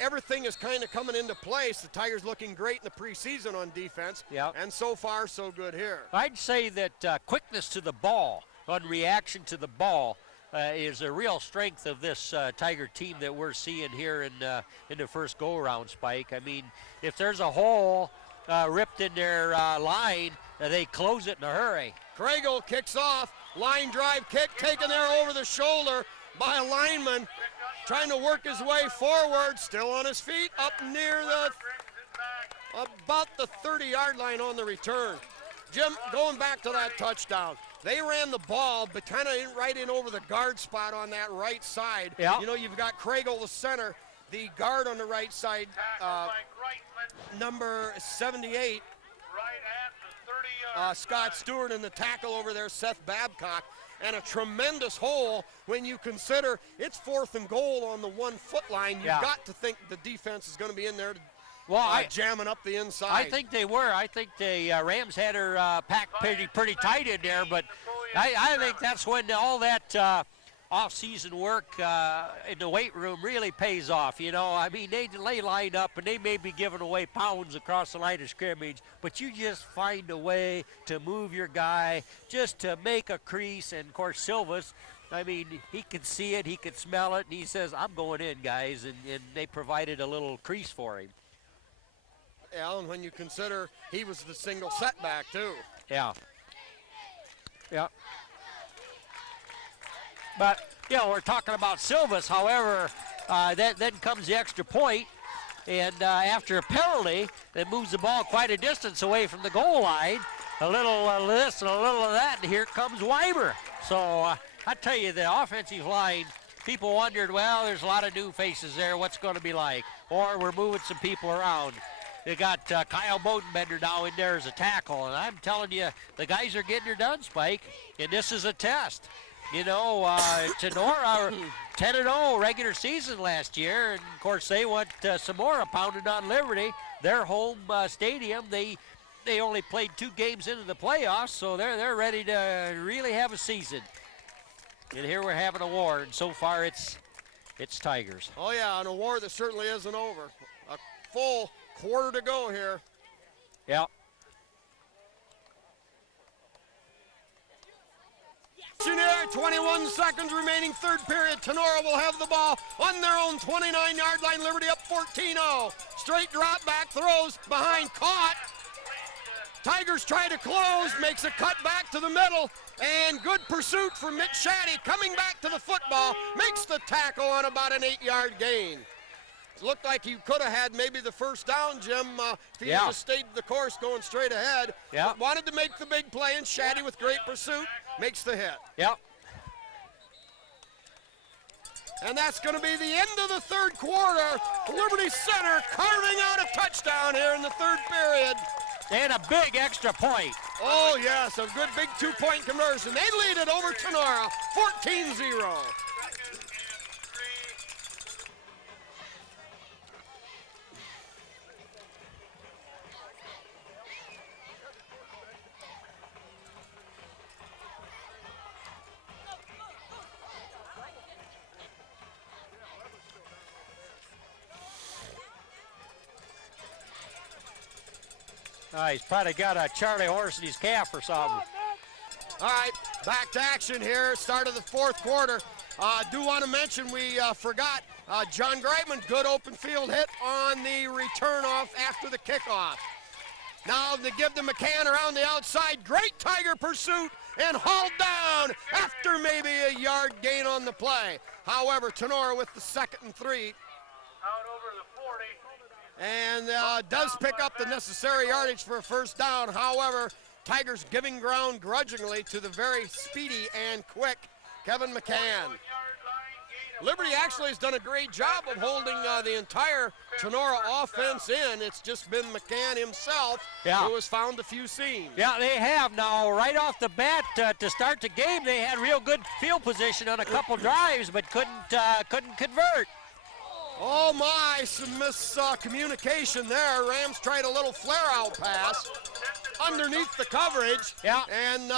Everything is kind of coming into place. The Tigers looking great in the preseason on defense. Yeah. And so far, so good here. I'd say that quickness to the ball, on reaction to the ball, is a real strength of this Tiger team that we're seeing here in the first go-around, Spike. I mean, if there's a hole ripped in their line, they close it in a hurry. Craigle kicks off, line drive kick taken there over the shoulder by a lineman, trying to work his way forward, still on his feet, up near about the 30-yard line on the return. Jim, going back to that touchdown, they ran the ball, but kind of right in over the guard spot on that right side. Yeah. You know, you've got Craigle, the center, the guard on the right side, number 78, Scott Stewart, and the tackle over there, Seth Babcock. And a tremendous hole when you consider it's 4th and goal on the 1-foot line. You've got to think the defense is going to be in there jamming up the inside. I think they were. I think the Rams had her packed pretty tight in there, but I think that's when all that off-season work in the weight room really pays off. You know, I mean, they line up and they may be giving away pounds across the line of scrimmage, but you just find a way to move your guy just to make a crease. And of course, Silvas, I mean, he can see it, he can smell it, and he says, "I'm going in, guys," and they provided a little crease for him. Yeah, and when you consider he was the single setback too. Yeah. Yeah. But, you know, we're talking about Silvas. However, then comes the extra point, and after a penalty that moves the ball quite a distance away from the goal line, a little of this and a little of that, and here comes Weimer. So I tell you, the offensive line, people wondered, well, there's a lot of new faces there. What's going to be like? Or we're moving some people around. They got Kyle Bodenbender now in there as a tackle, and I'm telling you, the guys are getting her done, Spike, and this is a test. You know, Tinora 10-0 regular season last year, and of course they went some more pounded on Liberty. Their home stadium, they only played 2 games into the playoffs, so they're ready to really have a season. And here we're having a war, and so far it's Tigers. Oh yeah, and a war that certainly isn't over. A full quarter to go here. Yep. 21 seconds remaining, third period. Tinora will have the ball on their own 29-yard line. Liberty up 14-0. Straight drop back throws behind, caught. Tigers try to close, makes a cut back to the middle, and good pursuit from Mitch Shaddy coming back to the football, makes the tackle on about an 8-yard gain. It looked like he could have had maybe the first down, Jim, if he had just stayed the course going straight ahead. Yeah. But wanted to make the big play, and Shaddy with great pursuit makes the hit. Yep. And that's going to be the end of the third quarter. Liberty Center carving out a touchdown here in the third period. And a big extra point. Oh, yes, a good big two-point conversion. They lead it over Tinora, 14-0. He's probably got a Charlie horse in his calf or something. All right, back to action here. Start of the fourth quarter. Do want to mention we forgot John Greitman, good open field hit on the return off after the kickoff. Now to give to McCann around the outside. Great Tiger pursuit and hauled down after maybe a yard gain on the play. However, Tinora with the 2nd and 3. Out over the 40. And does pick up the necessary yardage for a first down. However, Tigers giving ground grudgingly to the very speedy and quick Kevin McCann. Liberty actually has done a great job of holding the entire Tinora offense in. It's just been McCann himself who has found a few seams. Yeah, they have. Now, right off the bat, to start the game, they had real good field position on a couple drives, but couldn't convert. Oh my, some miscommunication there. Rams tried a little flare-out pass underneath the coverage. Yeah. And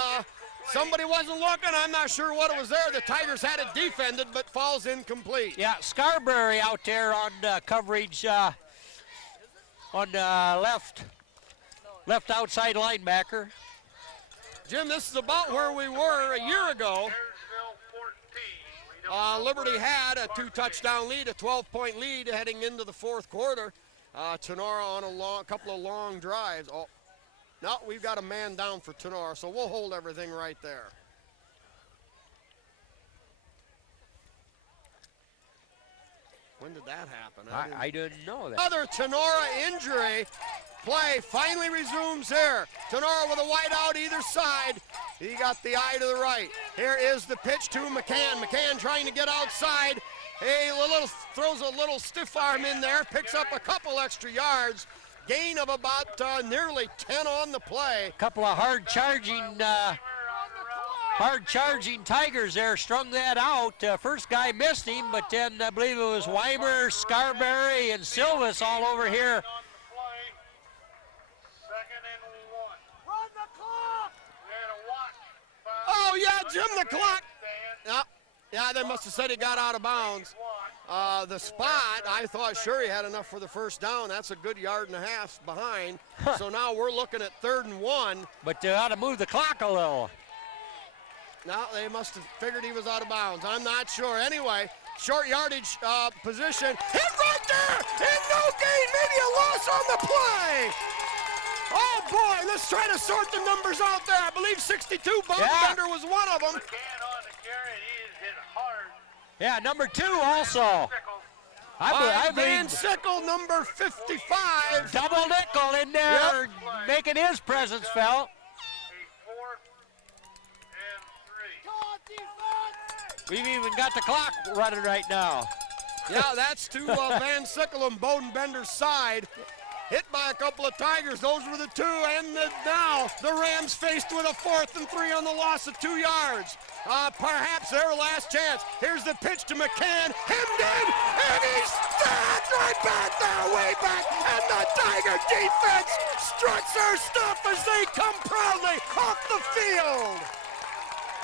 somebody wasn't looking. I'm not sure what it was there. The Tigers had it defended, but falls incomplete. Yeah, Scarberry out there on coverage on left outside linebacker. Jim, this is about where we were a year ago. Liberty had a 2-touchdown lead, a 12-point lead heading into the fourth quarter. Tinora on a couple of long drives. Oh, no, we've got a man down for Tinora, so we'll hold everything right there. When did that happen? I didn't know that. Another Tinora injury. Play finally resumes here. Tinora with a wide out either side. He got the eye to the right. Here is the pitch to McCann. McCann trying to get outside. Throws a little stiff arm in there. Picks up a couple extra yards. Gain of about nearly 10 on the play. A couple of hard charging Tigers there strung that out. First guy missed him, but then I believe it was Weimer, Scarberry, and Silvas all over here. Oh, yeah, Jim, the clock. Yeah, they must have said he got out of bounds. The spot, I thought sure he had enough for the first down. That's a good yard and a half behind. So now we're looking at 3rd and 1. But they ought to move the clock a little. Now they must have figured he was out of bounds. I'm not sure. Anyway, short yardage position. Hit right there! And no gain, maybe a loss on the play! Oh boy, let's try to sort the numbers out there. I believe 62, Bender was one of them. Yeah, number 2 also. I Van believe Sickle, number 55. double nickel in there, making his presence felt. We've even got the clock running right now. Yeah, that's to Van Sickle and Bowden Bender's side. Hit by a couple of Tigers. Those were the 2, and now the Rams faced with a 4th and 3 on the loss of 2 yards. Perhaps their last chance. Here's the pitch to McCann. Hemmed in, and he's stabbed right back there, way back. And the Tiger defense struts their stuff as they come proudly off the field.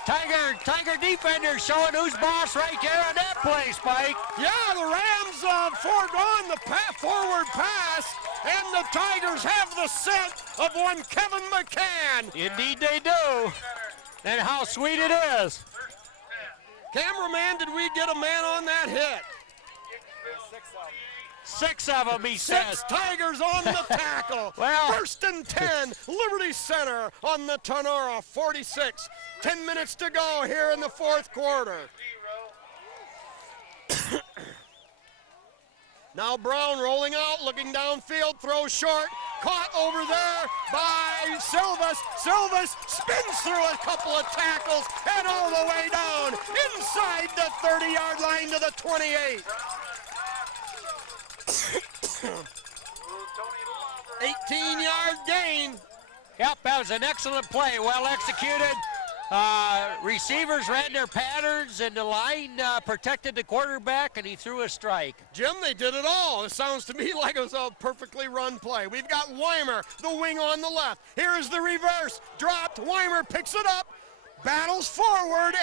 Tiger defender showing who's boss right there on that play, Spike. Yeah, the Rams foregone the forward pass, and the Tigers have the scent of one Kevin McCann. Indeed they do. And how sweet it is. Cameraman, did we get a man on that hit? 6 of them, he says. 6 Tigers on the tackle. Well, 1st and 10, Liberty Center on the Tinora 46. 10 minutes to go here in the fourth quarter. Now Brown rolling out, looking downfield, throws short, caught over there by Silvas. Silvas spins through a couple of tackles and all the way down inside the 30-yard line to the 28. 8 18-yard gain. Yep, that was an excellent play, well executed. Receivers ran their patterns, and the line protected the quarterback, and he threw a strike. Jim, they did it all. It sounds to me like it was a perfectly run play. We've got Weimer, the wing on the left. Here's the reverse. Dropped. Weimer picks it up, battles forward,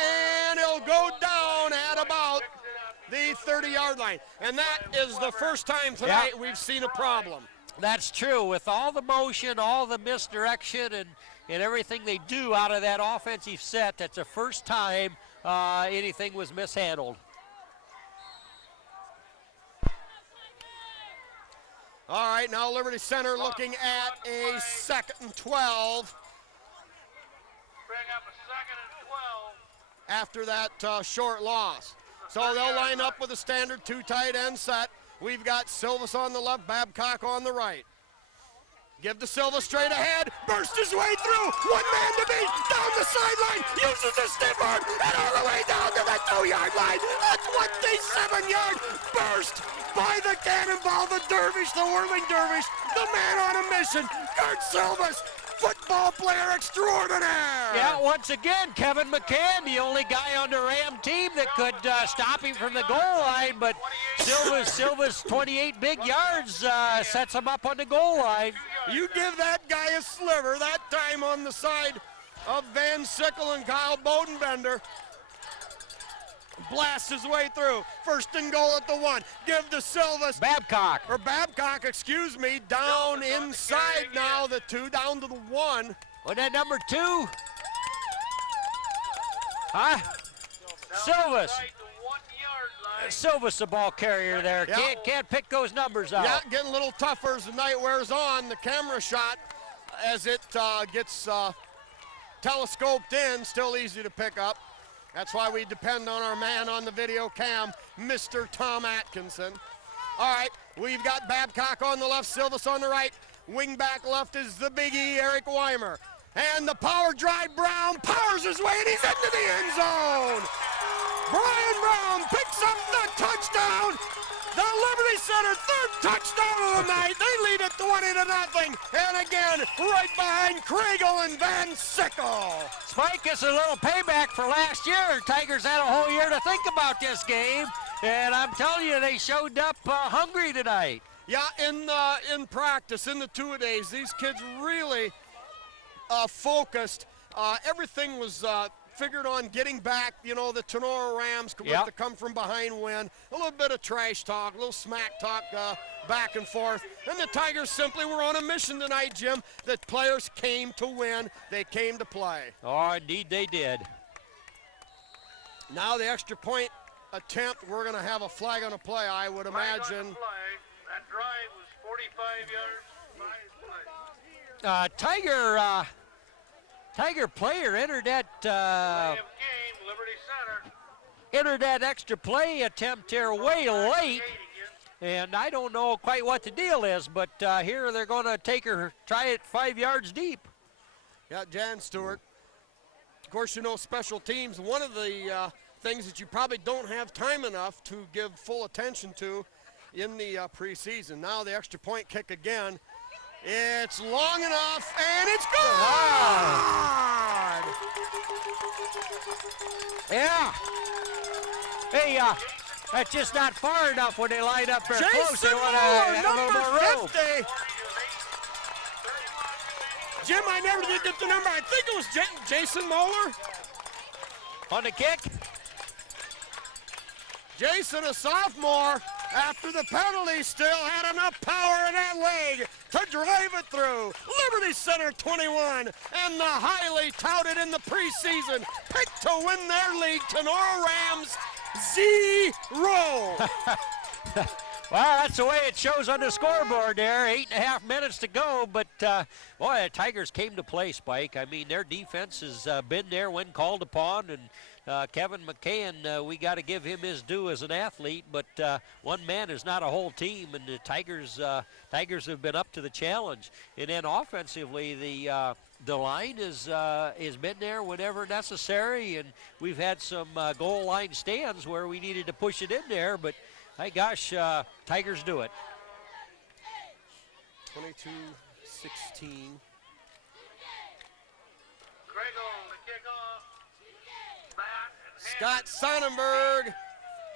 and he'll go down at about the 30-yard line. And that is the first time tonight we've seen a problem. That's true. With all the motion, all the misdirection, and everything they do out of that offensive set, that's the first time anything was mishandled. All right, now Liberty Center looking at a 2nd and 12. Bring up a 2nd and 12. After that short loss. So they'll line up with a standard 2 tight end set. We've got Silvas on the left, Babcock on the right. Give to Silva straight ahead, burst his way through, one man to beat, down the sideline, uses the stiff arm, and all the way down to the 2-yard line. A 27-yard burst by the cannonball, the dervish, the whirling dervish, the man on a mission, Kurt Silvas, football player extraordinaire. Yeah, once again, Kevin McCann, the only guy on the Ram team that could stop him from the goal line, but Silva's 28 big yards sets him up on the goal line. You give that guy a sliver, that time on the side of Van Sickle and Kyle Bodenbender. Blasts his way through. 1st and goal at the 1. Give to Silvas. Babcock, excuse me, down inside now. The 2 down to the 1. on that number 2. Huh? Silvas. Silvas, the ball carrier there. Yeah. Can't pick those numbers out. Yeah, getting a little tougher as the night wears on. The camera shot, as it gets telescoped in, still easy to pick up. That's why we depend on our man on the video cam, Mr. Tom Atkinson. All right, we've got Babcock on the left, Silvas on the right. Wing back left is the Big E, Eric Weimer. And the power drive, Brown powers his way, and he's into the end zone. Brian Brown picks up the touchdown. The Liberty Center 3rd touchdown of the night. They lead it 20-0. And again, right behind Kriegel and Van Sickle. Spike gets a little payback for last year. Tigers had a whole year to think about this game, and I'm telling you, they showed up hungry tonight. Yeah, in practice, in the 2-a-days, these kids really focused. Everything was figured on getting back, the Tinora Rams with the come from behind win. A little bit of trash talk, a little smack talk back and forth. And the Tigers simply were on a mission tonight, Jim. The players came to win. They came to play. Oh, indeed they did. Now the extra point attempt, we're going to have a flag on a play, I would imagine. That drive was 45 yards. Tiger player entered that Liberty Center. entered that extra play attempt here way late, and I don't know quite what the deal is, but here they're going to try it 5 yards deep. Yeah, Jan Stewart. Of course, special teams, one of the things that you probably don't have time enough to give full attention to in the preseason. Now the extra point kick again. It's long enough, and it's gone! Yeah. Hey, that's just not far enough when they line up there close. They want to have a little more room. 50. Jim, I never did get the number. I think it was Jason Moeller. On the kick. Jason, a sophomore, after the penalty, still had enough power in that leg to drive it through. Liberty Center 21, and the highly touted in the preseason picked to win their league, Tinora Rams 0. Well, that's the way it shows on the scoreboard there. 8.5 minutes to go, but boy, the Tigers came to play, Spike. I mean, their defense has been there when called upon, and Kevin McCann, we got to give him his due as an athlete, but one man is not a whole team, and the Tigers have been up to the challenge. And then offensively, the line has been there whenever necessary, and we've had some goal line stands where we needed to push it in there, but my gosh, Tigers do it. 22 16. Grego, the kickoff. Bat and Scott Sonnenberg,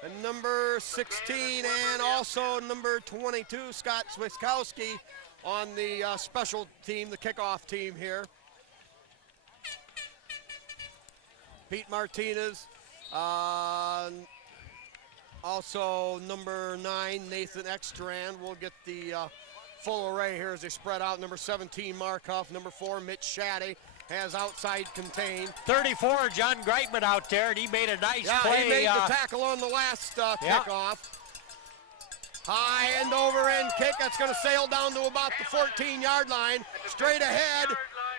and number 16, and also number 22, Scott Swiskowski, on the special team, the kickoff team here. Pete Martinez, also number 9, Nathan Ekstrand. We'll get the full array here as they spread out. Number 17, Mark Huff. Number 4, Mitch Shaddy, has outside contained. 34, John Greitman out there, and he made a nice play. He made the tackle on the last kickoff. High end over end kick. That's going to sail down to about the 14-yard line. Straight ahead.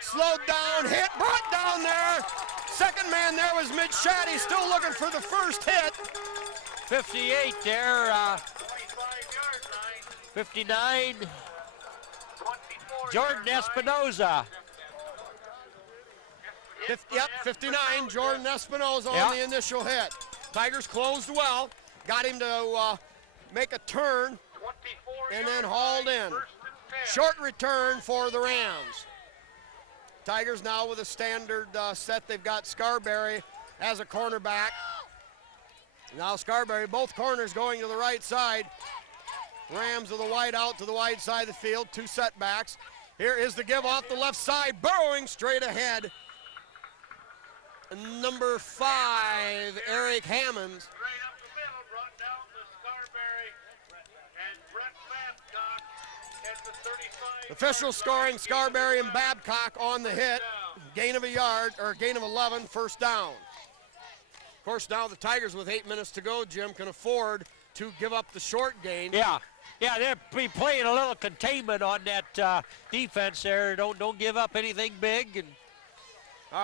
Slowed down, hit, brought down there. Second man there was Mitch Shaddy, still looking for the first hit. 58 there. 59. Jordan Espinoza. 59, Jordan Espinoza on the initial hit. Tigers closed well, got him to make a turn, and then hauled in. Short return for the Rams. Tigers now with a standard set. They've got Scarberry as a cornerback. Now Scarberry, both corners going to the right side. Rams with a wide out to the wide side of the field, 2 setbacks. Here is the give off the left side, burrowing straight ahead. Number 5, Eric Hammonds. Straight up the middle, brought down to Scarberry and Brett Babcock at the 35. Official scoring, Scarberry and Babcock on the hit. Gain of a yard, or gain of 11, first down. Of course, now the Tigers with 8 minutes to go, Jim, can afford to give up the short gain. Yeah, they'll be playing a little containment on that defense there. Don't give up anything big and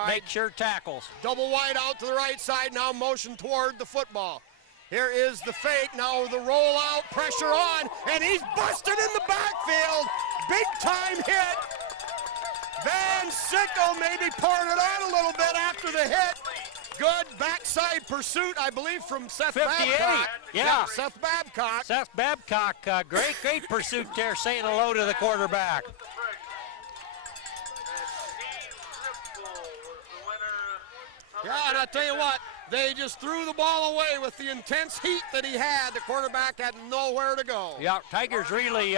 make sure tackles. Double wide out to the right side, now motion toward the football. Here is the fake, now the rollout, pressure on, and he's busted in the backfield. Big time hit. Van Sickle maybe pouring it on a little bit after the hit. Good backside pursuit, I believe, from Seth 58, Babcock. yeah. Seth Babcock. Seth Babcock, great pursuit there, saying hello to the quarterback. Yeah, and I tell you what, they just threw the ball away with the intense heat that he had. The quarterback had nowhere to go. Yeah, Tigers really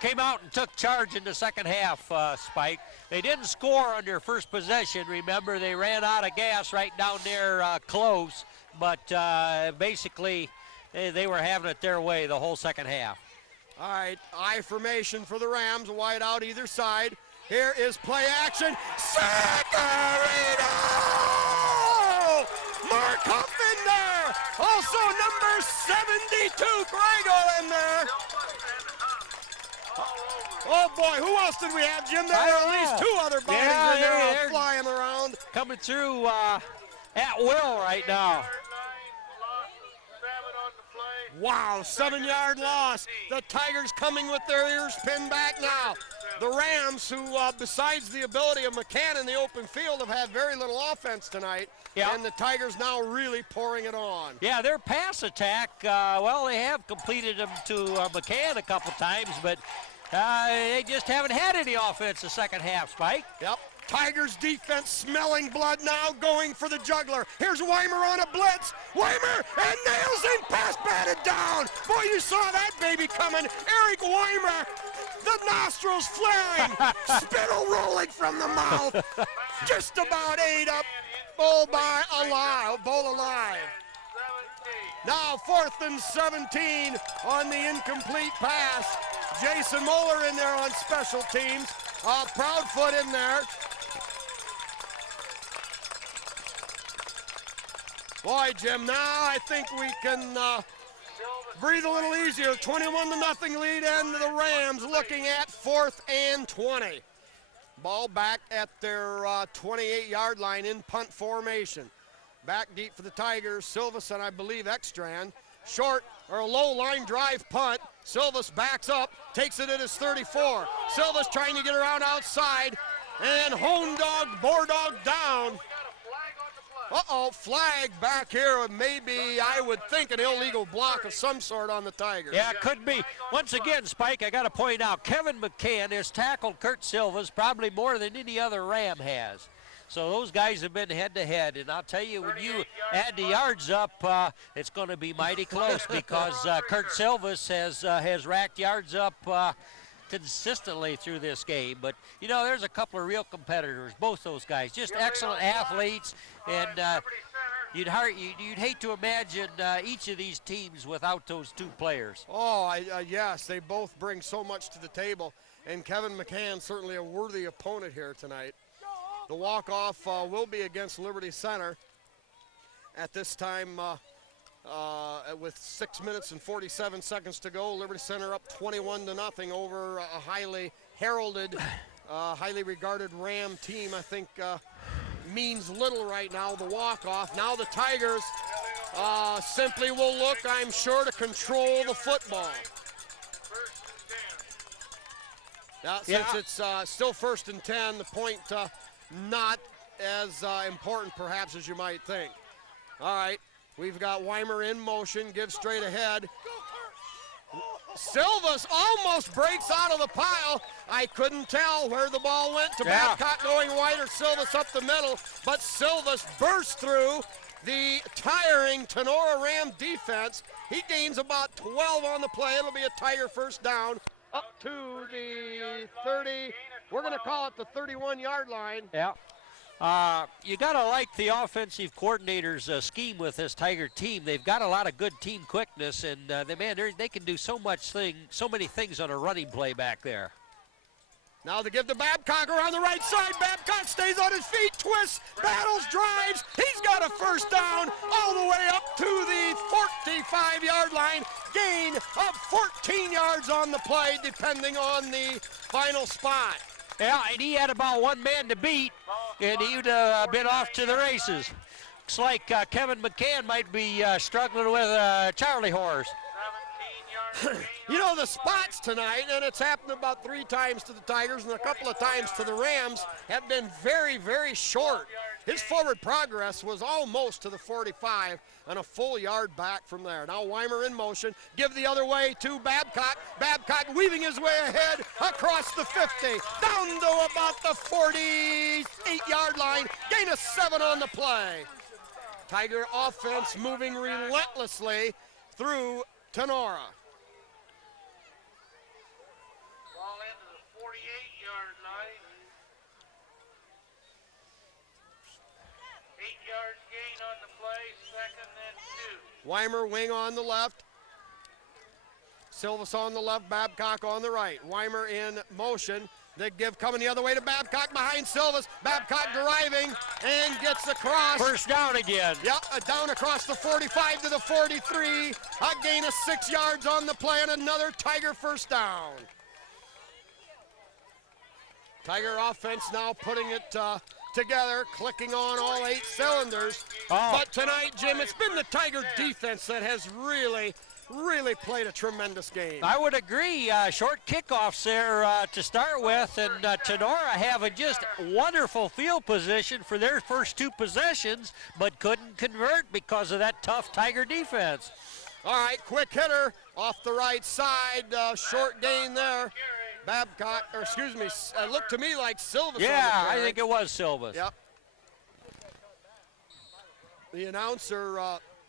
came out and took charge in the second half, Spike. They didn't score on their first possession. Remember, they ran out of gas right down there close, but basically they were having it their way the whole second half. All right, I formation for the Rams, wide out either side. Here is play action. Sacarino! Mark Huff in there. Also number 72, Grego in there. Oh boy, who else did we have, Jim? There were at least 2 other bodies in there flying around. Coming through at will right now. Wow, 7-yard loss. The Tigers coming with their ears pinned back now. The Rams, who besides the ability of McCann in the open field, have had very little offense tonight. Yeah. And the Tigers now really pouring it on. Yeah, their pass attack, well, they have completed them to McCann a couple times, but they just haven't had any offense the second half, Spike. Yep. Tigers defense smelling blood now, going for the juggler. Here's Weimer on a blitz. Weimer and nails in, pass batted down. Boy, you saw that baby coming. Eric Weimer, the nostrils flaring, spittle rolling from the mouth. Just about ate up, bull alive. Now 4th and 17 on the incomplete pass. Jason Moeller in there on special teams. Proudfoot in there. Boy, Jim, now I think we can breathe a little easier. 21-0 lead, and the Rams looking at 4th and 20. Ball back at their 28-yard line in punt formation. Back deep for the Tigers. Silvas and I believe Ekstrand. Short or a low line drive punt. Silvas backs up, takes it at his 34. Silvas trying to get around outside, and home dog, boar dog down. Uh-oh, flag back here. Maybe, I would think, an illegal block of some sort on the Tigers. Yeah, it could be. Once again, Spike, I got to point out, Kevin McCann has tackled Kurt Silvas probably more than any other Ram has. So those guys have been head-to-head, and I'll tell you, when you add the yards up, it's going to be mighty close because Kurt Silvas has racked yards up consistently through this game. But, you know, there's a couple of real competitors, both those guys, just excellent athletes, and you'd hate to imagine each of these teams without those two players. Oh, yes, they both bring so much to the table, and Kevin McCann certainly a worthy opponent here tonight. The walk-off will be against Liberty Center at this time with 6 minutes and 47 seconds to go. Liberty Center up 21-0 over a highly heralded, highly regarded Ram team. I think means little right now, the walk-off. Now the Tigers simply will look, I'm sure, to control the football. Since it's still 1st and 10, the point not as important perhaps as you might think. All right, we've got Weimer in motion, gives straight ahead. Silvas almost breaks out of the pile. I couldn't tell where the ball went to Babcock going wide or Silvas up the middle, but Silvas burst through the tiring Tinora Ram defense. He gains about 12 on the play. It'll be a Tiger first down up to the 30. We're going to call it the 31-yard line. Yeah. You got to like the offensive coordinator's scheme with this Tiger team. They've got a lot of good team quickness, and they can do so many things on a running play back there. Now they give to Babcock around the right side. Babcock stays on his feet, twists, battles, drives. He's got a first down all the way up to the 45-yard line. Gain of 14 yards on the play, depending on the final spot. Yeah, and he had about one man to beat, and he would have been off to the races. Looks like Kevin McCann might be struggling with Charlie horse. You know, the spots tonight, and it's happened about 3 times to the Tigers and a couple of times to the Rams, have been very, very short. His forward progress was almost to the 45 and a full yard back from there. Now Weimer in motion, give the other way to Babcock. Babcock weaving his way ahead across the 50, down to about the 48-yard line, gain of 7 on the play. Tiger offense moving relentlessly through Tinora. Ball into the 48-yard line. 8 yards gain on the play, 2nd and 2. Weimer wing on the left. Silvas on the left, Babcock on the right. Weimer in motion. They give coming the other way to Babcock behind Silvas. Babcock driving and gets across. First down again. Yep, down across the 45 to the 43. A gain of 6 yards on the play and another Tiger first down. Tiger offense now putting it together, clicking on all 8 cylinders. But tonight, Jim, it's been the Tiger defense that has really played a tremendous game. I would agree. Short kickoffs there to start with, and Tinora having just wonderful field position for their first 2 possessions, but couldn't convert because of that tough Tiger defense. All right, quick hitter off the right side, short gain there. Babcock, or excuse me, looked to me like Silvas. Yeah, I think it was Silvas. Yep. The announcer,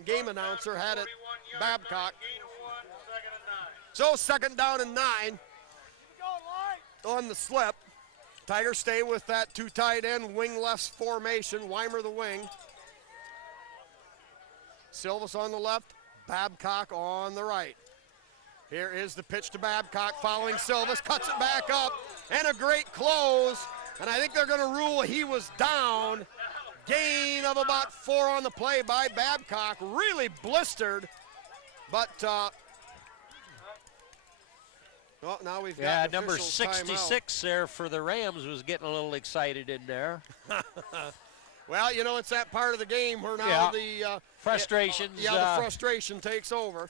game announcer, had it Babcock. So 2nd down and 9 on the slip. Tigers stay with that 2 tight end wing left formation. Weimer the wing. Silvas on the left, Babcock on the right. Here is the pitch to Babcock following Silvas, cuts it back up, and a great close. And I think they're going to rule he was down. Gain of about 4 on the play by Babcock. Really blistered, but well, now we've got number 66 there for the Rams was getting a little excited in there. Well, you know, it's that part of the game where now the frustrations. The frustration takes over.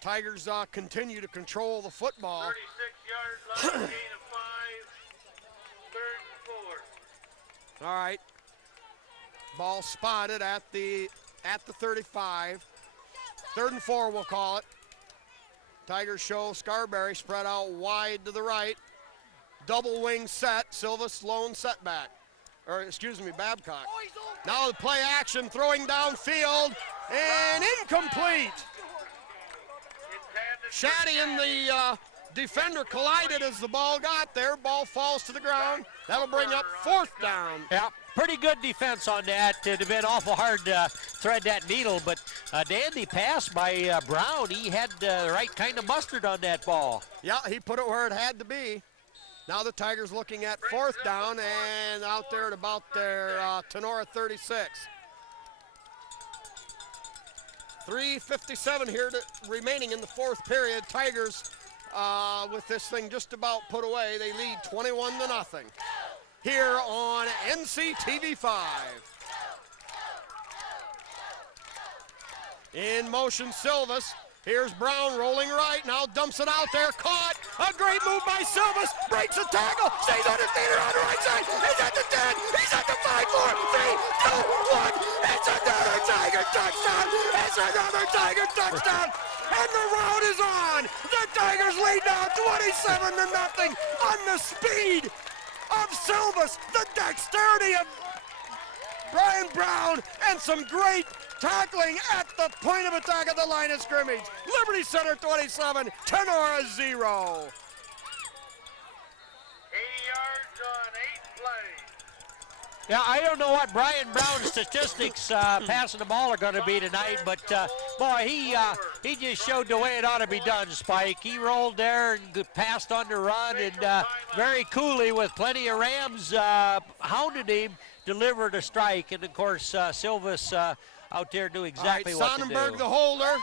Tigers continue to control the football. 36-yard line, gain of 5, 3rd and 4. All right. Ball spotted at the 35. 3rd and 4, we'll call it. Tigers show Scarberry spread out wide to the right. Double wing set, Silva's lone setback. Or excuse me, Babcock. Now the play action, throwing downfield, and incomplete. Shaddy and the defender collided as the ball got there. Ball falls to the ground. That'll bring up 4th down. Yeah, pretty good defense on that. It'd have been awful hard to thread that needle, but dandy pass by Brown. He had the right kind of mustard on that ball. Yeah, he put it where it had to be. Now the Tigers looking at 4th down and out there at about their Tinora 36. 3:57 here remaining in the 4th period. Tigers with this thing just about put away. They lead 21-0 here on NCTV5. In motion, Silvas. Here's Brown rolling right, now dumps it out there, caught. A great move by Silvas, breaks a tackle, stays on his feet on the right side. He's at the 10, he's at the 5, 4, 3, 2, 1. It's another Tiger touchdown. It's another Tiger touchdown. And the round is on. The Tigers lead now 27-0 on the speed of Silvas, the dexterity of Brian Brown, and some great tackling at the point of attack at the line of scrimmage. Liberty Center 27, Tinora 0. 80 yards on 8 plays. Yeah, I don't know what Brian Brown's statistics passing the ball are going to be tonight, but boy, he just showed the way it ought to be done, Spike. He rolled there and passed on the run, and very coolly with plenty of Rams hounded him, delivered a strike, and of course Silvas out there knew exactly what to do. Sonnenberg, the holder.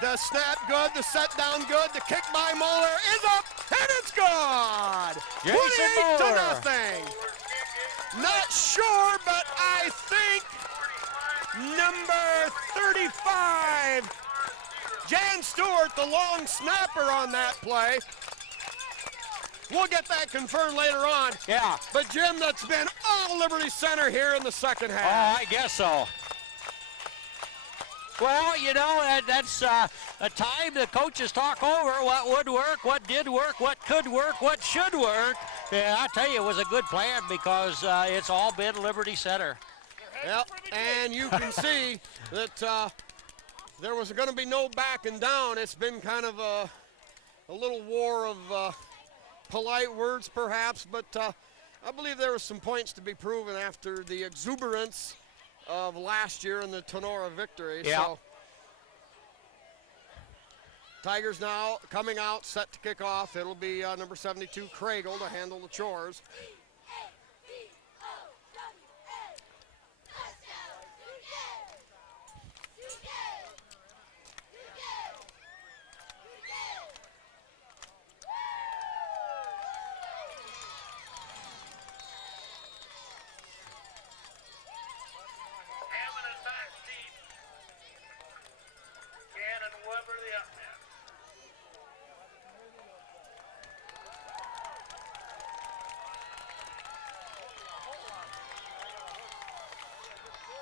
The snap good, the set down good, the kick by Moeller is up, and it's good! 28-0. Not sure, but I think number 35, Jan Stewart, the long snapper on that play. We'll get that confirmed later on. Yeah. But Jim, that's been all Liberty Center here in the second half. Oh, I guess so. Well, you know, that's a time the coaches talk over what would work, what did work, what could work, what should work. Yeah, I tell you, it was a good plan because it's all been Liberty Center. Yep, and you can see that there was going to be no backing down. It's been kind of a little war of polite words, perhaps, but I believe there were some points to be proven after the exuberance of last year in the Tinora victory. Yeah. So Tigers now coming out, set to kick off. It'll be number 72, Craigle, to handle the chores.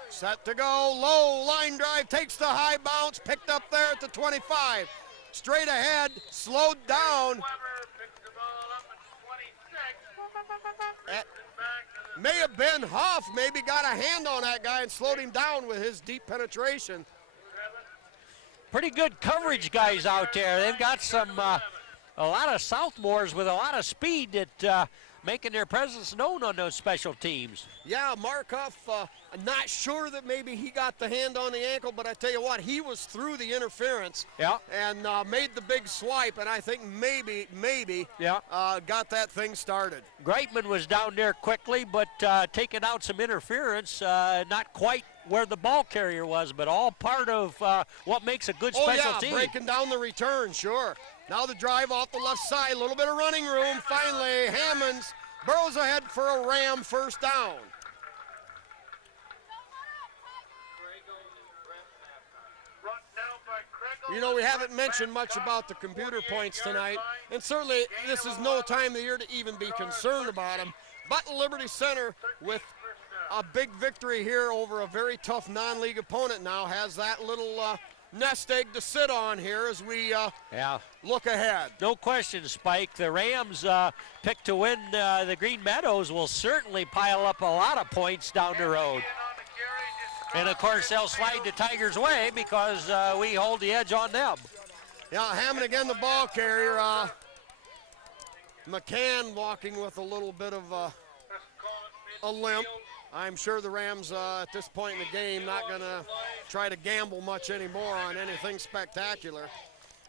Set to go, low line drive, takes the high bounce, picked up there at the 25. Straight ahead, slowed down. May have been Huff, maybe got a hand on that guy and slowed him down with his deep penetration. Pretty good coverage guys out there. They've got some, a lot of Southmores with a lot of speed that making their presence known on those special teams. Yeah, Markov, I'm not sure that maybe he got the hand on the ankle, but I tell you what, he was through the interference and made the big swipe, and I think maybe got that thing started. Greitman was down there quickly, but taking out some interference, not quite where the ball carrier was, but all part of what makes a good special team. Breaking down the return, sure. Now the drive off the left side, a little bit of running room. Finally, Hammonds burrows ahead for a Ram first down. You know, we haven't mentioned much about the computer points tonight, and certainly this is no time of the year to even be concerned about them. But Liberty Center with a big victory here over a very tough non-league opponent now. Has that little nest egg to sit on here as we look ahead. No question, Spike. The Rams picked to win the Green Meadows will certainly pile up a lot of points down the road. And of course, they'll slide the Tigers' way because we hold the edge on them. Yeah, Hammond again, the ball carrier. McCann walking with a little bit of a limp. I'm sure the Rams at this point in the game not going to try to gamble much anymore on anything spectacular.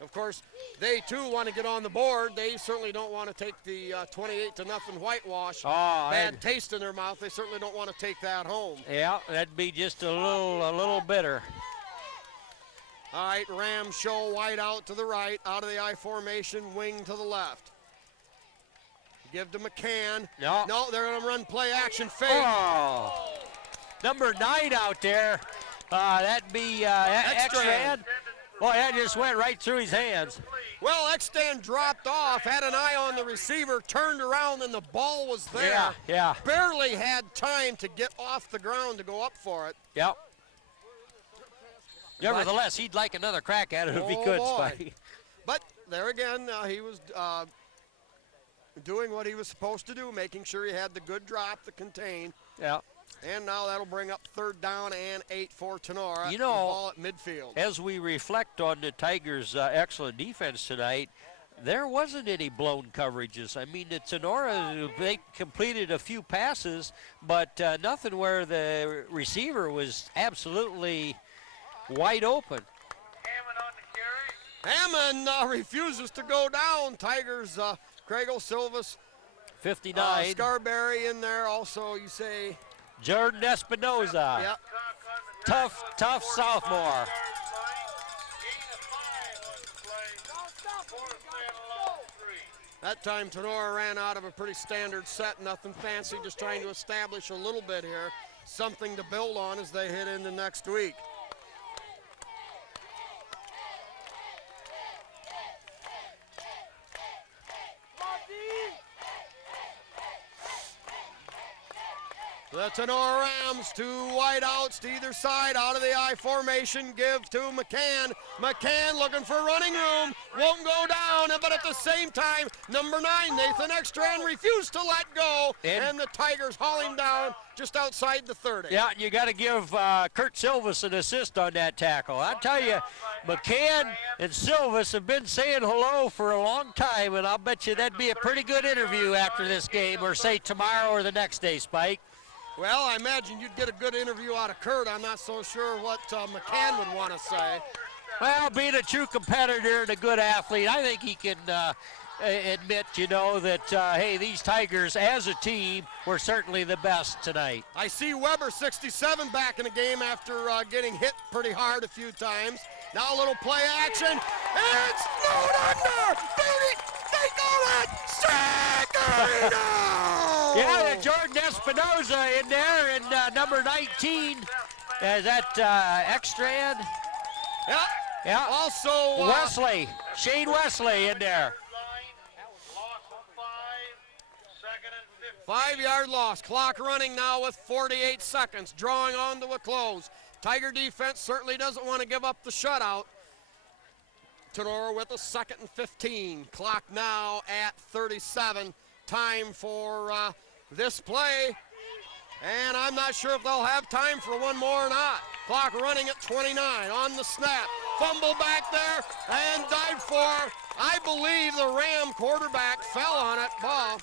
Of course, they too want to get on the board. They certainly don't want to take the 28-0 whitewash. Bad taste in their mouth. They certainly don't want to take that home. Yeah, that'd be just a little bitter. All right, Rams show wide out to the right, out of the I formation, wing to the left. Give to McCann. No, they're going to run play action fake. Oh. Number 9 out there. That'd be Extrand. Boy, that just went right through his hands. Well, Extrand dropped off, had an eye on the receiver, turned around, and the ball was there. Yeah. Barely had time to get off the ground to go up for it. Yep. Nevertheless, he'd like another crack at it if he could, Spike. But there again, he was doing what he was supposed to do, making sure he had the good drop to contain. Yeah. And now that'll bring up 3rd down and 8 for Tinora. You know, the ball at midfield. As we reflect on the Tigers' excellent defense tonight, there wasn't any blown coverages. I mean, the Tinora, they completed a few passes, but nothing where the receiver was absolutely wide open. Hammond refuses to go down. Tigers, Craigle, Silvas, 59. Scarberry in there. Also, you say Jordan Espinoza. Yep. Tough sophomore. That time Tinora ran out of a pretty standard set, nothing fancy, just trying to establish a little bit here, something to build on as they head into next week. The Tinora Rams, 2 wideouts to either side, out of the I formation, give to McCann. McCann looking for running room, won't go down, but at the same time, number 9, Nathan Extrand, refused to let go, and the Tigers haul him down just outside the 30. Yeah, you got to give Kurt Silvas an assist on that tackle. I tell you, McCann and Silvas have been saying hello for a long time, and I'll bet you that'd be a pretty good interview after this game, or say tomorrow or the next day, Spike. Well, I imagine you'd get a good interview out of Kurt. I'm not so sure what McCann would want to say. Well, being a true competitor and a good athlete, I think he can admit, that, hey, these Tigers as a team were certainly the best tonight. I see Weber, 67, back in the game after getting hit pretty hard a few times. Now a little play action. It's snowed under. They call it Sagarino! Yeah, Jordan Espinoza in there, and number 19 is that Extrand. Yeah. Also Wesley, Shane Wesley in there. 5-yard loss. Clock running now with 48 seconds, drawing on to a close. Tiger defense certainly doesn't want to give up the shutout. Tinora with a 2nd and 15. Clock now at 37. Time for this play. And I'm not sure if they'll have time for one more or not. Clock running at 29 on the snap. Fumble back there and dive for, I believe the Ram quarterback fell on it. Ball.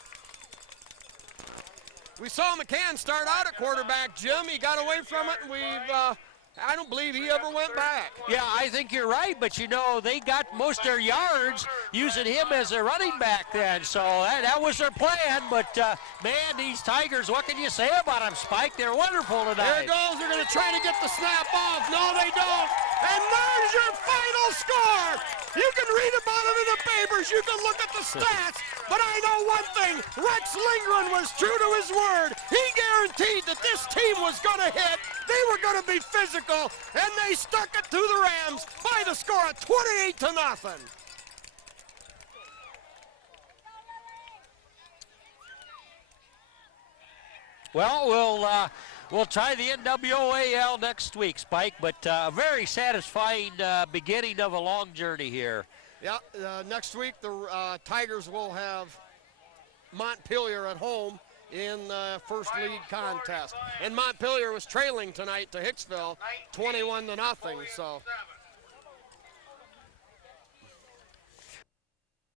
We saw McCann start out at quarterback, Jim. He got away from it, and I don't believe he ever went back. Yeah, I think you're right, but they got most of their yards using him as a running back then, so that was their plan, but man, these Tigers, what can you say about them, Spike? They're wonderful tonight. There it goes, they're gonna try to get the snap off. No, they don't. And there's your final score. You can read about it in the papers, you can look at the stats, but I know one thing, Rex Lindgren was true to his word. He guaranteed that this team was gonna hit, they were gonna be physical, and they stuck it to the Rams by the score of 28-0. Well, we'll try the NWAL next week, Spike, but a very satisfying beginning of a long journey here. Yeah, next week the Tigers will have Montpelier at home in the first league contest. And Montpelier was trailing tonight to Hicksville 21-0, so